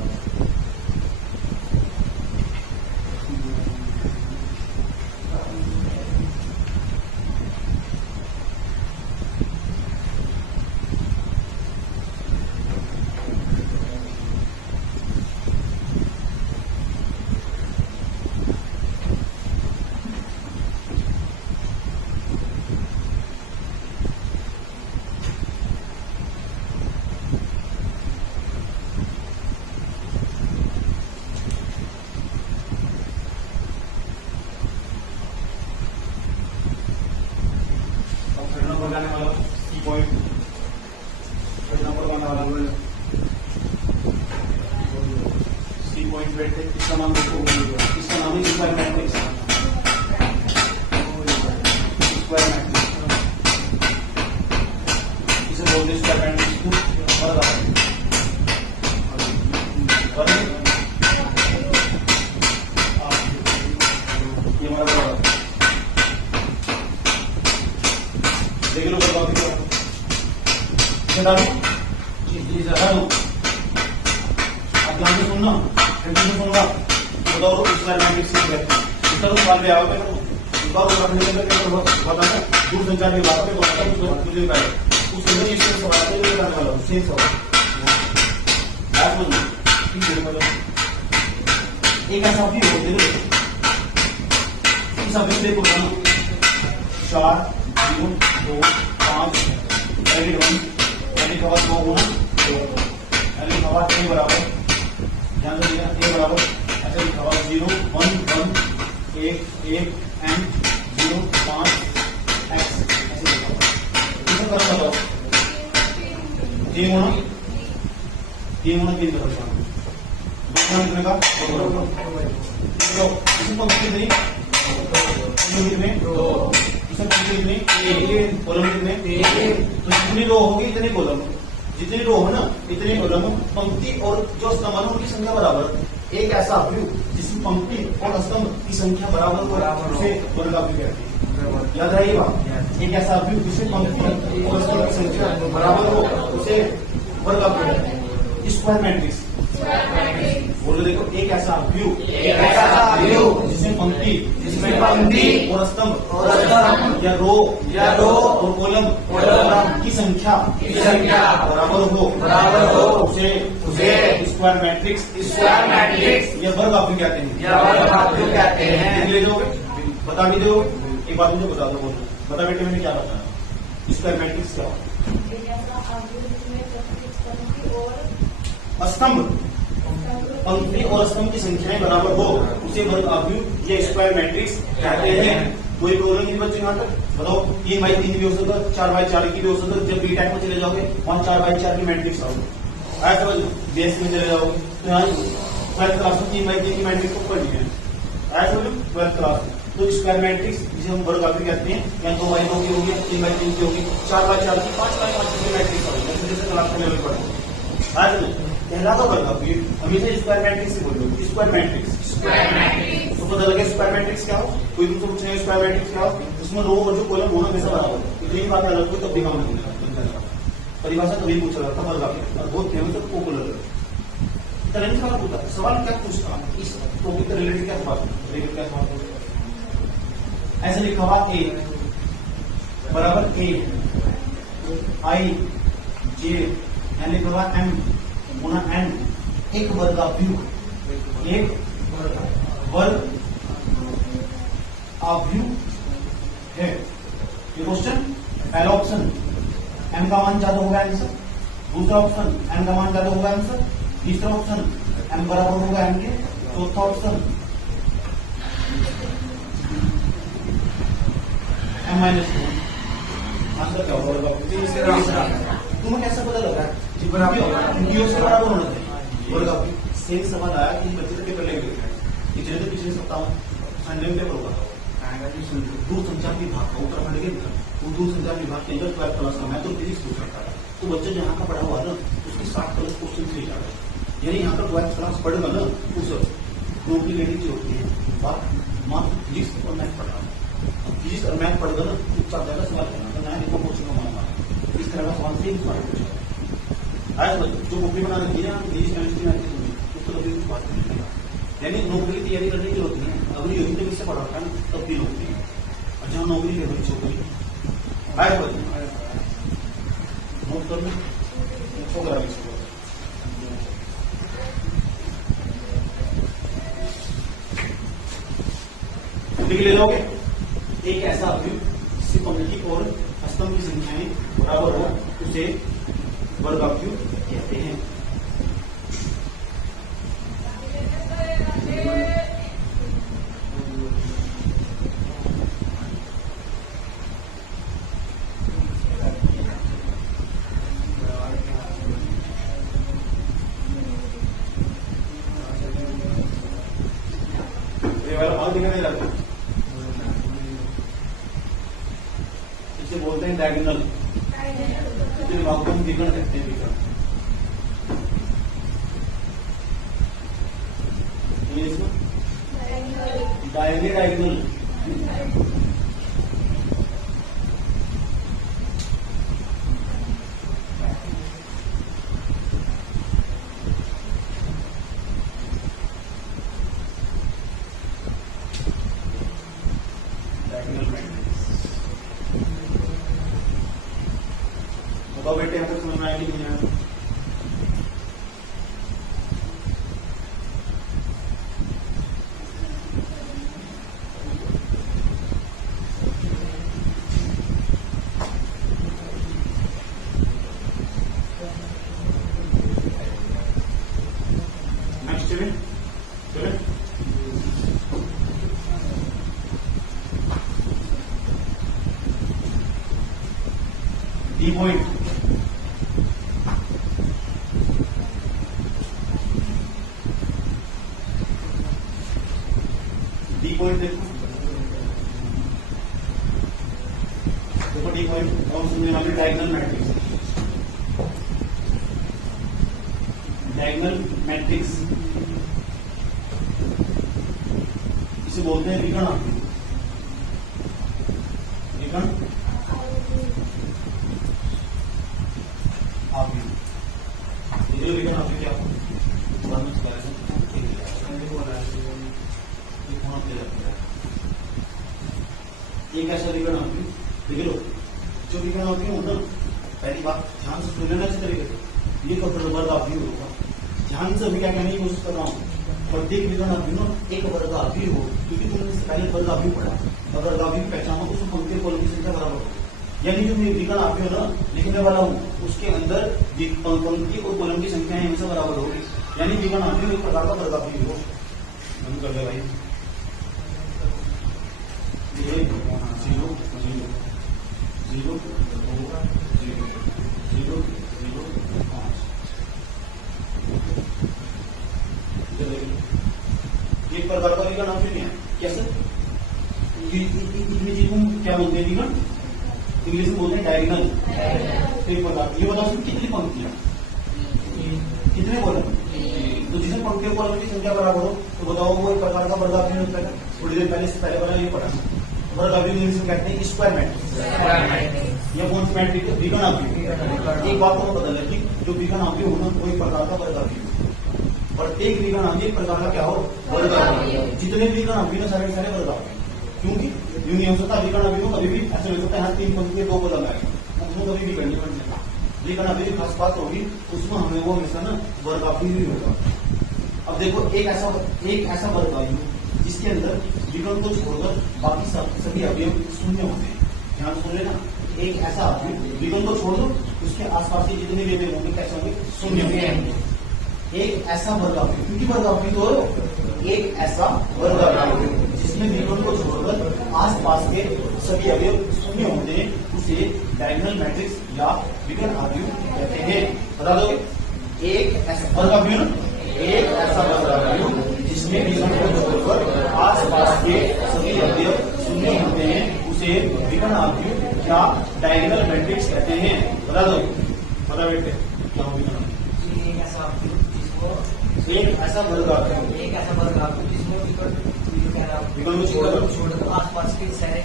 बनाने वाला सी पॉइंट नंबर बनाने वाला सी पॉइंट बैठे, इसका नाम देखो, इसका नाम है स्क्वायर मैट्रिक्स। स्क्वायर मैट्रिक्स इसे बोलते हैं स्क्वायर मैट्रिक्स को ये हमारा देख लो, बता दो जी जरा दो, आप ध्यान से सुनना, सुनूंगा बताओ स्क्वायर मैट्रिक्स क्या है। इसका तो सवाल भी आओगे बताना दूर संचार की बात है, तो मुझे उस सवाल करने वाला हूँ, सेम सवाल एक ऐसा भी होते देखो 4 0 2 5 एडिट 1 एडिट हवा 2 गुना 2 एडिट हवा a बराबर, ध्यान दीजिएगा a बराबर, अच्छा लिखा हुआ 0 1 1 1 1 n 0 5 x ऐसे लिखा हुआ। इसे करना बताओ, a गुना 3 तरफ दूसरा कितने का इसी पंक्ति में तो जितनी रो होगी इतने कॉलम, जितनी रो हो ना इतने कॉलम। पंक्ति और जो स्तंभ उनकी संख्या बराबर। एक ऐसा व्यू जिसमें पंक्ति और स्तंभ की संख्या बराबर हो, उसे वर्गाकृति कहते हैं। याद रही बात, एक ऐसा व्यू जिसमें पंक्ति और स्तंभ की संख्या बराबर हो, उसे वर्गाकृति कहते हैं। स्क्वायर मैट्रिक्स बोलो, देखो एक ऐसा व्यू जिसमें पंक्ति और स्तंभ या रो और कॉलम की संख्या बराबर हो, उसे स्क्वायर मैट्रिक्स या वर्गाकृति कहते हैं। ले जाओगे, बता भी दो, एक बात मुझे बता दो, बता बेटे मैंने क्या बताया, स्क्वायर मैट्रिक्स क्या होता है? स्तंभ, पंक्ति और स्तंभ की संख्याएं बराबर हो, उसे वर्गाकृति या स्क्वायर मैट्रिक्स कहते हैं। कोई प्रॉब्लम नहीं बच्चे यहाँ तक? बताओ 3x3 भी हो सकता है, 4x4 की भी हो सकता है। जब बीटेक में चले जाओगे वहां 4x4 की मैट्रिक्स आओगे, आया समझ, बेस में चले जाओगे तो यहाँ 12th क्लास में 3x3 की मैट्रिक्स को पढ़ लिया, आया समझ 12th क्लास में। तो स्क्वायर मैट्रिक्स जिसे हम वर्गाकृति कहते हैं, या 2x2 की होगी, 3x3 की होगी, 4x4 की, 5x5 की मैट्रिक्स होगी, जैसे क्लास में लेवल पढ़े कहलाता वर्गाकृति। हमेशा स्क्वायर मैट्रिक्स से बोलो, स्क्वायर मैट्रिक्स। तो पता लगे स्क्वायर मैट्रिक्स क्या हो, कोई तुमसे पूछने स्क्वायर मैट्रिक्स क्या हो, उसमें रो और जो कॉलम होना हमेशा बराबर। इतनी बात अलग हो तब भी काम नहीं करता, परिभाषा कभी पूछा जाता वर्गाकृति, और बहुत फेमस है पॉपुलर तरह सवाल पूछता। सवाल क्या पूछता, इस टॉपिक का रिलेटेड क्या सवाल ऐसे लिखा हुआ ए बराबर ए आई जे, लिखा हुआ एम गुना एन, एक वर्गाव्यूह, एक वर्गाव्यूह है। ये क्वेश्चन पहला ऑप्शन एन का मान ज्यादा होगा आंसर, दूसरा ऑप्शन एन का मान ज्यादा होगा आंसर, तीसरा ऑप्शन एन बराबर होगा एन के, चौथा option M minus two. Answer क्या होगा? तुम्हें कैसे पता लगा? वीडियो से बराबर होना चाहिए वर्गाव्यूह। सेम सवाल आया कि बच्चे के पेपर लेंगे कि जैसे पिछले सप्ताह संडे में पेपर होगा दूरसंचार विभाग का उत्तराखंड के वो दूरसंचार विभाग के अंदर 12th क्लास का मैं तो फिजिक्स पूछ सकता था। तो बच्चे जहाँ का पढ़ा हुआ ना उसकी 60+ क्वेश्चन से जा रहे हैं, यानी यहाँ का 12th क्लास पढ़ेगा ना उस नौकरी लेने की होती है बात मात्र फिजिक्स और मैथ पढ़ रहा है। फिजिक्स और मैथ पढ़ेगा ना उसका ज्यादा सवाल करना तो नया देखो कोचिंग का मानना इस तरह का सवाल से ही सवाल पूछा आज जो कॉपी बना रखी है फिजिक्स केमिस्ट्री मैथ उसको कभी कुछ बात नहीं करेगा। यानी नौकरी की तैयारी करने की होती है, अगली योगी तक इससे पढ़ा था तब भी नौकरी है और जहाँ नौकरी है बड़ी छोकरी आए नोट कर लो छोकरा ले लोगे। एक ऐसा अवयव जिससे पंक्ति और स्तंभ की संख्याएं बराबर हो उसे वर्गाव्यूह कहते हैं। ये वाला भाग दिखाई नहीं लगता, इसे बोलते हैं डायगोनल। भाग को हम विकर्ण कहते हैं, विकर्ण। डायगोनल बताओ बेटे यहाँ तक समझ में आएगी नहीं आएगी? नेक्स्ट चले चले डी पॉइंट देखो डी पॉइंट कौन सुनने वाले डायगोनल मैट्रिक्स। डायगोनल मैट्रिक्स इसे बोलते हैं विकर्ण अवयव। विकर्ण अवयव ये विकर्ण अवयव क्या एक ऐसा विकर्ण अवयव देख लो, जो विकर्ण अवयव होगा पहली बात ध्यान से सुन लेना इस तरीके से, ये वर्गाव्यूह होगा। ध्यान से अभी क्या कहने की कोशिश कर रहा हूँ, प्रत्येक विकर्ण अवयव एक वर्गाव्यूह हो, क्योंकि तुमने इससे पहले वर्गाव्यूह पढ़ा और वर्गाव्यूह पहचानो तो पंक्ति कॉलम की संख्या बराबर होगी। यानी जो विकर्ण अवयव ना लिखने वाला हूँ उसके अंदर पंक्ति और कॉलम की संख्या हमेशा बराबर होगी, यानी विकर्ण अवयव एक प्रकार का वर्गाव्यूह हो। बंद कर दे भाई, zero zero zero zero zero zero zero 5 एक प्रकार का विकर्ण अवयव है। कैसे? इंग्लिश को क्या बोलते हैं विकर्ण? इंग्लिश में बोलते हैं डायगोनल। एक प्रकार ये बताओ कितनी पंक्तियां, कितने कॉलम? तो जिसमें पंक्ति और कॉलम की संख्या बराबर हो तो बताओ वो एक प्रकार का वर्गाव्यूह होता है। थोड़ी देर पहले वाला ये पढ़ा वर्गाव्यूह इंग्लिश में कहते हैं स्क्वायर मैट्रिक्स। या कौन सी मैट्रिक्स? विकर्ण अवयव। एक बात को बदल है कि जो विकर्ण अवयव होना वो एक प्रकार का वर्गाव्यूह, प्रत्येक विकर्ण अवयव एक प्रकार का क्या हो? वर्गाव्यूह। जितने विकर्ण अवयव सारे सारे वर्गाव्यूह, क्योंकि यूनियन विकर्ण अवयव कभी भी ऐसे हो सकता है 3 पंक्ति 2 कॉलम आएगा, उसमें कभी भी करनी पड़ सकता। लेकिन अभी भी खास बात होगी उसमें हमें वो हमेशा ना वर्ग अवयव होगा। अब देखो एक ऐसा वर्ग अवयव जिसके अंदर विकर्ण को छोड़कर बाकी सभी अवयव शून्य होते हैं। ध्यान सुन लेना, एक ऐसा अवयव विकर्ण को छोड़ दो उसके आसपास के जितने भी अवयव होंगे कैसे होंगे, शून्य होंगे। एक ऐसा वर्ग अवयव, क्योंकि वर्ग अवयव तो एक ऐसा वर्ग अवयव जिसमें विकर्ण को छोड़कर आसपास के सभी अवयव शून्य होते हैं उसे डायगोनल मैट्रिक्स या विकर्ण अवयव कहते हैं। बता दो, एक ऐसा वर्ग अवयव, एक ऐसा वर्ग अवयव जिसमें विकर्ण को छोड़कर आसपास के सभी अवयव शून्य होते हैं उसे विकर्ण अवयव या डायगोनल मैट्रिक्स कहते हैं। बता दो, बता बेटे क्या हो विकर्ण? एक ऐसा वर्ग अवयव, एक ऐसा वर्ग अवयव जिसमें विकर्ण को छोड़कर आसपास के सारे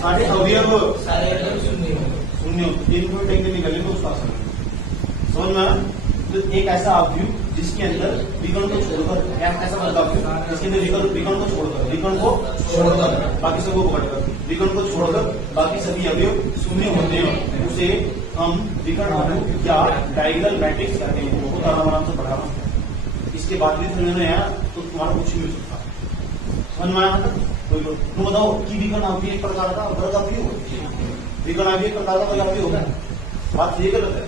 सारे अवयव शून्य शून्य तीन को टेंगे निकले तो उसका समझ में। तो एक ऐसा अवयव जिसके अंदर विकर्ण को छोड़कर, ऐसा वर्ग अवयव जिसके अंदर विकर्ण को छोड़कर बाकी सबको पकड़कर विकर्ण को छोड़कर बाकी सभी अवयव शून्य होते हैं उसे हम विकर्ण अवयव या डायगोनल मैट्रिक्स कहते हैं। बहुत आराम से पढ़ा रहा इसके बाद भी समझ में आया तो तुम्हारा कुछ नहीं हो सकता। समझ में आया तो बताओ कि विकर्ण अवयव एक प्रकार का वर्ग अवयव, विकर्ण अवयव एक प्रकार का वर्ग अवयव होगा। बात ये गलत है,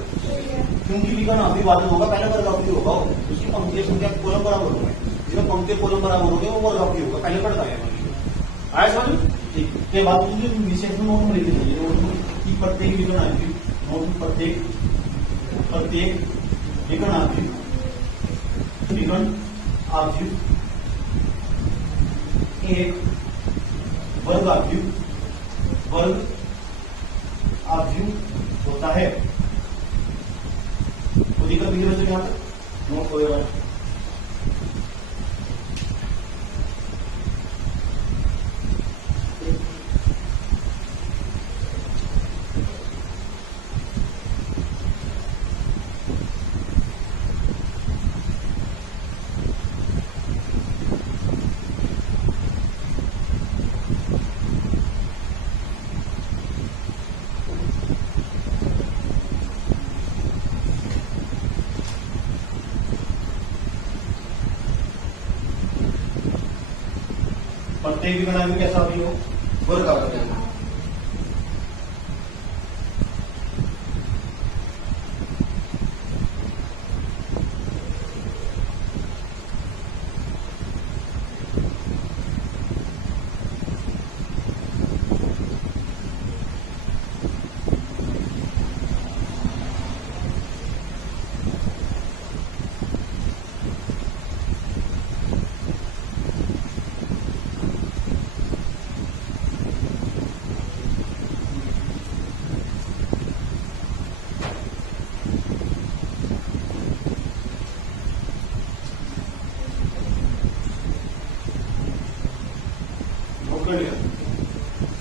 क्योंकि विकर्ण अभिवादन होगा पहले वर्ग अवयव होगा, उसकी पंक्ति संख्या कॉलम बराबर होगा, जिसमें पंक्ति कॉलम बराबर हो गए वो वर्ग अवयव होगा, पहले पढ़ता है। आया समझ? ठीक के बाद मुझे विशेष में नोट में लिख दीजिए कि प्रत्येक विकर्ण अवयव, नोट प्रत्येक विकर्ण अवयव एक वर्ग अवयव होता है। तो दिक्कत से क्या नोट होगा। प्रत्येक विकर्ण अवयव कैसा अवयव हो, वर्ग अवयव।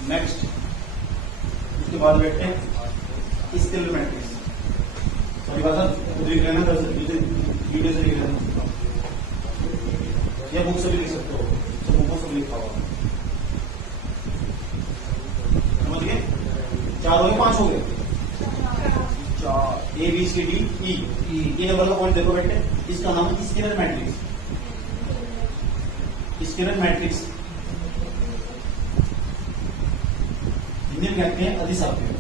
नेक्स्ट उसके बाद बैठते हैं स्केलर मैट्रिक्स। सॉरी बात लिख लेना, वीडियो से लिख लेना या बुक से भी लिख सकते हो, तो बुकों से लिखा हुआ समझ गए। 4 हो गए 5 हो गए, 4 A B C D E number का पॉइंट देखो बेटे, इसका नाम है स्केलर मैट्रिक्स। स्केलर मैट्रिक्स कहते हैं अदिश अवयव,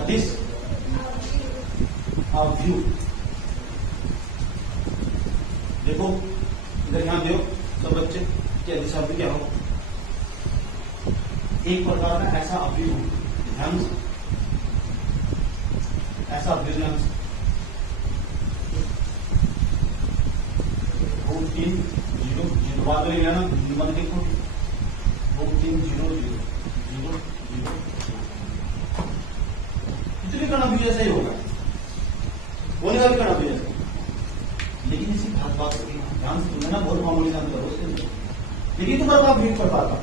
अदिश अवयव। देखो इधर ध्यान दो सब बच्चे कि अदिश अवयव क्या हो, एक प्रकार का ऐसा अवयव हो, ध्यान से ऐसा अवयव ध्यान से 3 0 बाद में लेना नंबर देखो 3 0 0 इतने करना भी ऐसा ही होगा, होने का भी करना भी ऐसा। लेकिन इसी बात होगी ध्यान से सुनना, बहुत मामूली काम करो उसके। लेकिन तो वर्ग अवयव कर पाता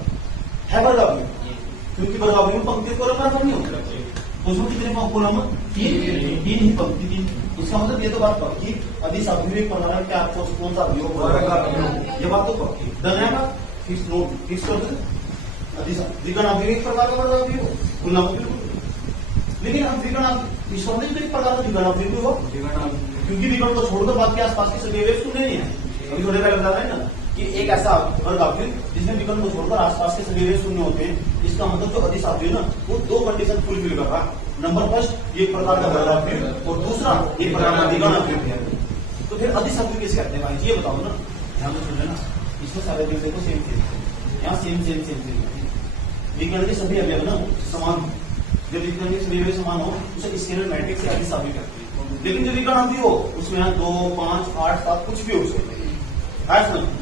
है वर्ग अवयव, क्योंकि वर्ग अवयव पंक्ति कॉलम बराबर नहीं होता, तो उसमें कितने कॉलम 3 ही पंक्ति 3। उसका मतलब ये तो बात पक्की, अदिश अवयव एक प्रकार है, आपको कौन सा अवयव वर्ग अवयव, ये बात तो पक्की। डन है ना, फिक्स नोट फिक्स कर दे। विकर्ण अवयव एक प्रकार का वर्ग अवयव, बिल्कुल लेकिन अब विकर्ण एक प्रकार का विकर्ण फिर भी वो, क्योंकि विकर्ण को छोड़कर बाकी आसपास के सभी वेव्स शून्य नहीं है। अभी थोड़े पहले बता रहे हैं ना कि एक ऐसा वर्ग आव्यूह जिसमें विकर्ण को छोड़कर आसपास के सभी वेव्स शून्य होते हैं, इसका मतलब जो अदिश आव्यूह ना वो दो कंडीशन फुलफिल कर रहा है। नंबर फर्स्ट एक प्रकार का वर्ग आव्यूह और दूसरा एक प्रकार का विकर्ण आव्यूह है। तो फिर अदिश आव्यूह किसे कहते हैं भाई, ये बताओ ना, ध्यान से सुन लेना। इसमें सारे दिल देखो सेम सेम, यहाँ सेम सेम सेम सेम। विकर्ण के सभी अवयव ना समान, जब विकर्ण के सभी अवयव समान हो उसे स्केलर मैट्रिक्स से अदिश आव्यूह कहते हैं। लेकिन जो विकर्ण आव्यूह हो उसमें यहाँ 2, 5, 8, 7 कुछ भी हो सकते हैं।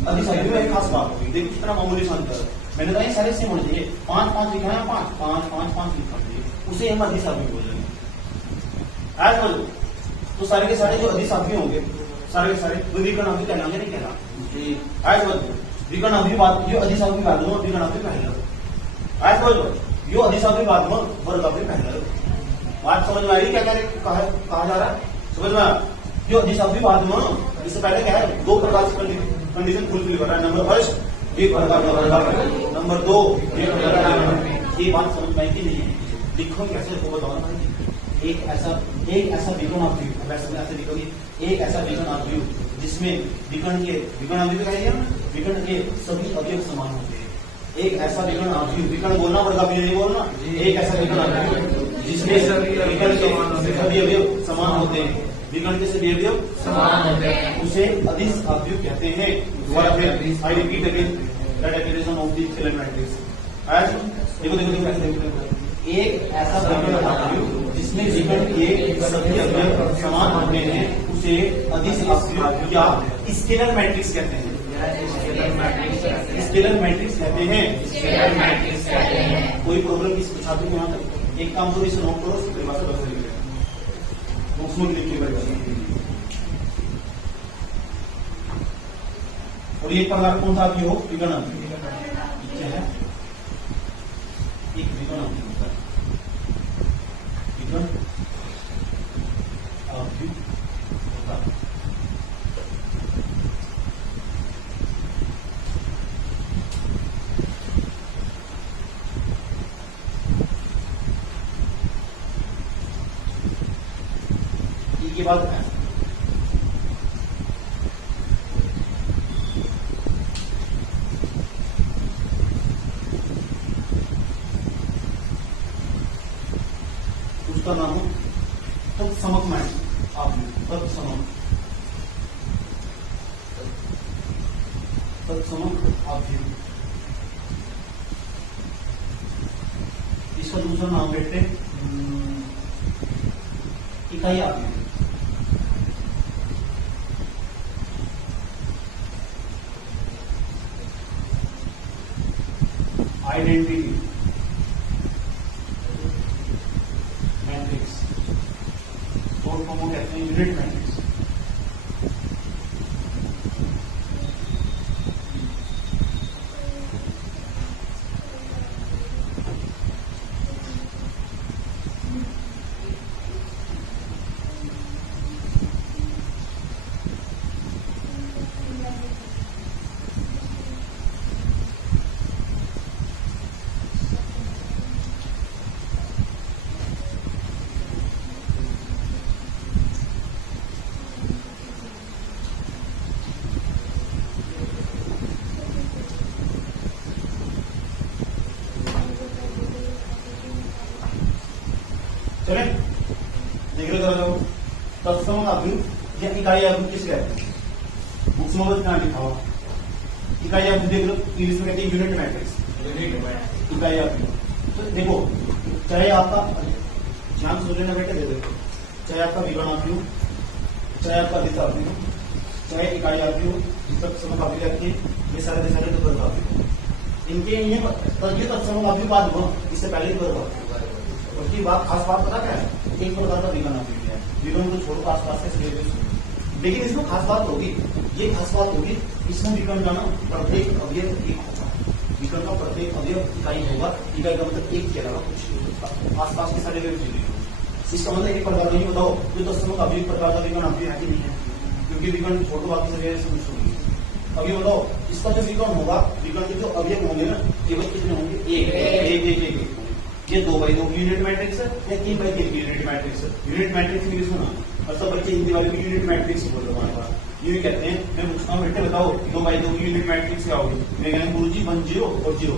अदिश आव्यूह में एक खास बात होगी, देखिए कितना मामूली सा अंतर है। मैंने कहा सारे सेम होने चाहिए, 5, 5 लिखा है, 5, 5, 5, 5 लिखा चाहिए, उसे हम अदिश आव्यूह बोलेंगे। तो सारे के सारे जो अदिश आव्यूह होंगे, सारे के सारे वो विकर्ण आव्यूह कहलाएंगे, नहीं कहना विकर्ण आव्यूह बात, जो अदिश आव्यूह बात हो विकर्ण आव्यूह पहला, यो अदिश आव्यूह बात हो वर्ग आव्यूह पहला। बात समझ में आ रही क्या कहा जा रहा है, समझ में? जो अदिश आव्यूह बात हो इससे पहले क्या है, दो प्रकार की कंडीशन फुलफिल कर रहा है। नंबर फर्स्ट एक प्रकार का वर्ग आव्यूह, नंबर 2 एक प्रकार का। ये बात समझ में आई कि नहीं है? लिखो कैसे वो बताओ ना। एक ऐसा विकर्ण आव्यूह, ऐसे लिखोगे, एक ऐसा विकर्ण आव्यूह जिसमें विकर्ण आव्यूह कहेंगे ना, विकर्ण के सभी अवयव समान होते हैं। एक ऐसा विकर्ण आव्यूह, विकर्ण बोलना वर्ग आव्यूह नहीं बोलना, एक ऐसा विकर्ण आव्यूह जिसमें विकर्ण के सभी अवयव समान होते हैं, विकर्ण के सभी अवयव समान होते हैं, उसे अदिश आव्यूह कहते हैं। दोबारा फिर I repeat again the definition of the scalar matrix. देखो एक ऐसा विकर्ण आव्यूह जिसमें विकर्ण के सभी अवयव समान होते हैं उसे अदिश आव्यूह या स्केलर मैट्रिक्स कहते हैं। स्केलर मैट्रिक्स कहते हैं। कोई प्रॉब्लम किसी छात्र को यहाँ तक एक काम करो, इसे नोट करो, परिभाषा बस लिख लो, बुक्स में लिख के। और एक प्रकार कौन सा आव्यूह हो, विकर्ण आव्यूह है। एक विकर्ण आव्यूह होता है, विकर्ण आव्यूह होता है। ये बात है। उसका नाम तत्समक मैट्रिक्स आव्यूह, तत्समक आव्यूह। इसका दूसरा नाम बेटे इकाई आव्यूह। आइडेंटिटी मैट्रिक्स, शॉर्ट फॉर्म में कहते हैं यूनिट मैट्रिक्स। चले देख रहे हो, तत्समक आव्यूह या इकाई आव्यूह किसे कहते हैं? बुक्स में क्या लिखा हुआ, इकाई आव्यूह देख लो, इंग्लिश में कहते हैं यूनिट मैट्रिक्स, इकाई आव्यूह। तो देखो, चाहे आपका ध्यान सोच लेना बेटे, दे देखो, चाहे आपका विकर्ण आव्यूह, चाहे आपका अदिश आव्यूह, चाहे इकाई आव्यूह, तत्समक आव्यूह रखिए, ये सारे तो वर्ग आव्यूह। इनके ये तत्समक आव्यूह बाद हुआ, इससे पहले वर्ग आव्यूह। उसकी बात खास बात पता क्या है, एक प्रकार का विकर्ण आव्यूह है, विकर्ण को छोड़कर आसपास के सभी अवयव। लेकिन इसमें खास बात होगी, ये खास बात होगी, इसमें विकर्ण का ना प्रत्येक अवयव एक होगा, विकर्ण का प्रत्येक अवयव इकाई होगा। इकाई का मतलब एक के अलावा कुछ नहीं होगा, आसपास के सारे अवयव। इसका मतलब एक प्रकार नहीं बताओ जो तत्समक आव्यूह प्रकार का विकर्ण आव्यूह है कि नहीं है, क्योंकि विकर्ण छोड़ो बाकी सभी होगी। अभी बताओ इसका जो विकर्ण होगा, विकर्ण के जो अवयव होंगे ना केवल कितने होंगे, एक। ये 2x2 की यूनिट मैट्रिक्स है या 3x3 की यूनिट मैट्रिक्स है। यूनिट मैट्रिक्स इंग्लिश में ना और सब बच्चे हिंदी वाले की यूनिट मैट्रिक्स बोल रहे हैं। ये भी कहते हैं, मैं पूछता हूँ बेटे बताओ 2x2 की यूनिट मैट्रिक्स क्या होगी, मैं कहूँ गुरुजी 1 0 और 0।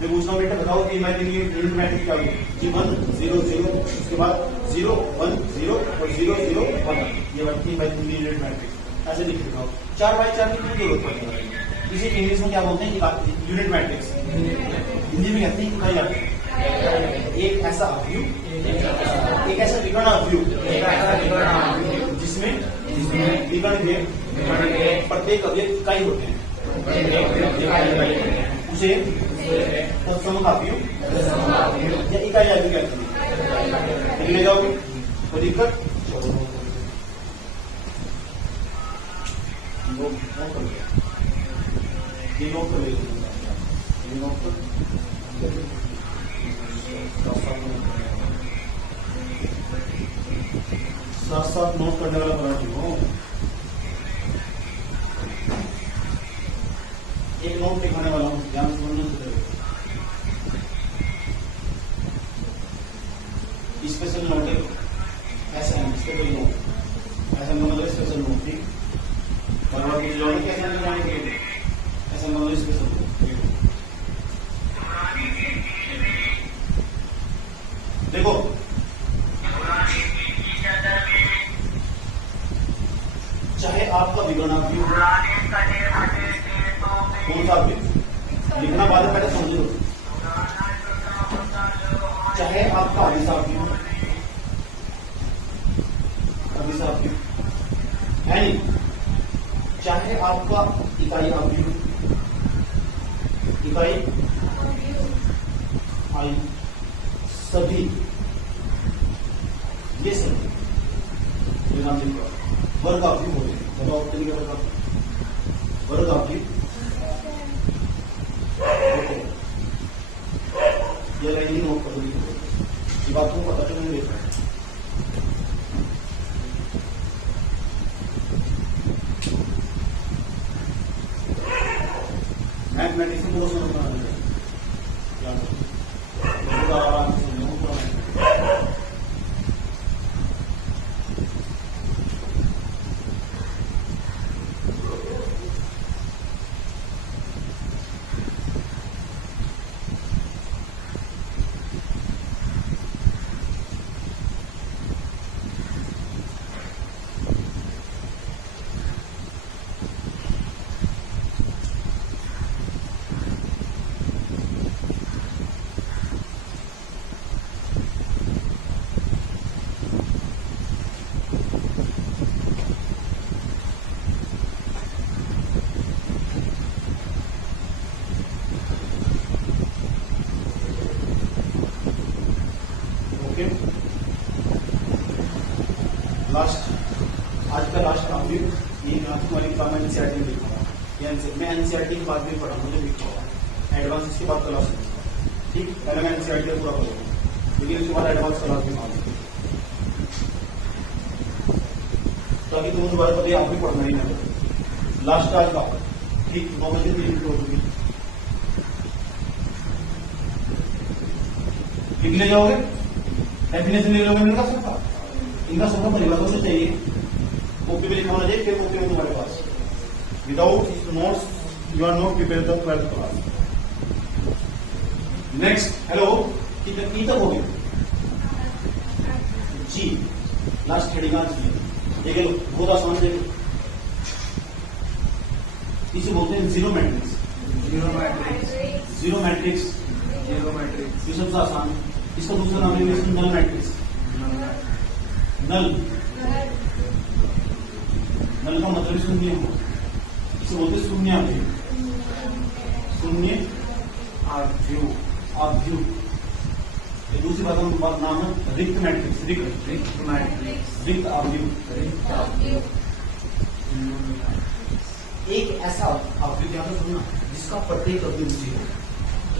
मैं पूछता हूँ बेटे बताओ 3x3 की यूनिट मैट्रिक्स क्या होगी जी 1 0 0, उसके बाद 0 1 0 और 0 0 1। ये 3x3 की यूनिट मैट्रिक्स ऐसे लिख देता हूँ। 4x4 की कोई जरूरत पड़ती है। इसे इंग्लिश में क्या बोलते हैं, यूनिट मैट्रिक्स। हिंदी में कहते हैं इकाई आव्यूह। एक ऐसा आव्यूह, एक ऐसा विकर्ण आव्यूह जिसमें विकर्ण के प्रत्येक अवयव इकाई होते हैं, उसे समक आव्यूह या इकाई आव्यूह कहते हैं। लिख ले जाओगे तो दिक्कत ये नोट कर लीजिए। साथ साथ नोट करने वाला बना हो। एक नोट दिखाने वाला हूँ, ध्यान से स्पेशल नोट है ऐसा है, स्पेशल नोट ऐसा मतलब स्पेशल नोट थी बराबर की जो कैसे निकालने के लिए ऐसा मतलब स्पेशल नोट। देखो चाहे आपका विकर्ण आव्यूह कौन सा आव्यूह लिखना बाद में पहले समझ लो। चाहे आपका अभिसा आव्यूह है नहीं, चाहे आपका इकाई आव्यूह इकाई आई सभी ये सभी वर्ग आव्यूह होते हैं। बताओ तरीके वर्ग आव्यूह ये लाइन नोट कर दी, ये बात को पता चलने देता है। मैथमेटिक्स में बहुत समझ में आराम से लास्ट आज का लास्ट आव्यूह ये तुम्हारी काम एनसीईआरटी में लिखा हुआ। मैं एनसीईआरटी की बात भी पढ़ा, मुझे लिखा हुआ एडवांस इसके बाद क्लास में। ठीक, पहले मैं एनसीईआरटी पूरा करूंगा लेकिन उसके बाद एडवांस क्लास भी मांगूंगा ताकि तुम दोबारा पता आप भी पढ़ना ही नहीं। लास्ट आज का ठीक 9 बजे होगी, लिख ले जाओगे, डेफिनेशन ले लोगे मेरे का इनका सबका परिभाषा से चाहिए, कॉपी पे लिखा होना चाहिए, फिर कॉपी में तुम्हारे पास। Without notes you are not prepare the 12th class. Next hello की तक हो गई जी, लास्ट हेडिंग जी देख लो, बहुत आसान देखो। इसे बोलते हैं जीरो मैट्रिक्स। जीरो मैट्रिक्स ये सबसे आसान है। इसका दूसरा नाम है नल मैट्रिक्स। नल नल का मतलब शून्य हो, इसे बोलते शून्य आव्यूह। शून्य आव्यूह ये दूसरी बात नाम है रिक्त मैट्रिक्स। रिक्त आव्यूह एक ऐसा आव्यूह क्या सुनना जिसका प्रत्येक अवयव 0।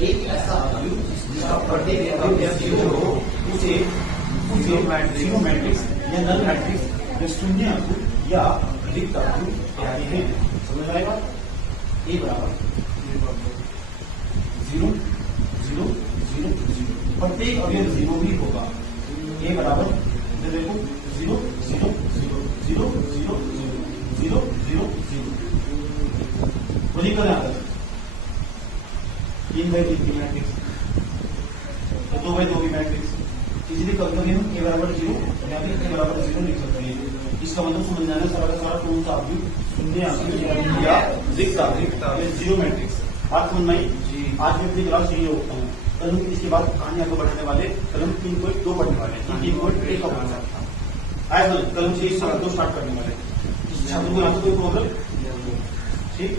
एक ऐसा आव्यूह जिसका प्रत्येक अवयव 0 हो उसे जीरो मैट्रिक्स या नल मैट्रिक्स या शून्य आव्यूह या रिक्त आव्यूह कहते हैं। समझ आएगा? ए बराबर 0 0 0 0 0 प्रत्येक अवयव 0 भी होगा। ए बराबर देखो 0 0 0 0 0 0 0 0 वही कर आता है 3/3 की मैट्रिक्स तो 2/2 की मैट्रिक्स इसलिए कभी कभी हम ए बराबर 0 या फिर ए बराबर 0 लिख सकते हैं। इसका मतलब समझ जाना सारा का सारा टूल आप भी शून्य या दिखता जीरो मैट्रिक्स बात समझ नहीं। आज मैं अपनी क्लास यही होता हूँ। कल हम इसके बाद कहानी आपको बढ़ाने वाले कल हम 3.2 पढ़ने वाले 3.1 का पढ़ना था आया कल हम 6 2 स्टार्ट करने वाले। छात्रों को यहाँ पे कोई प्रॉब्लम ठीक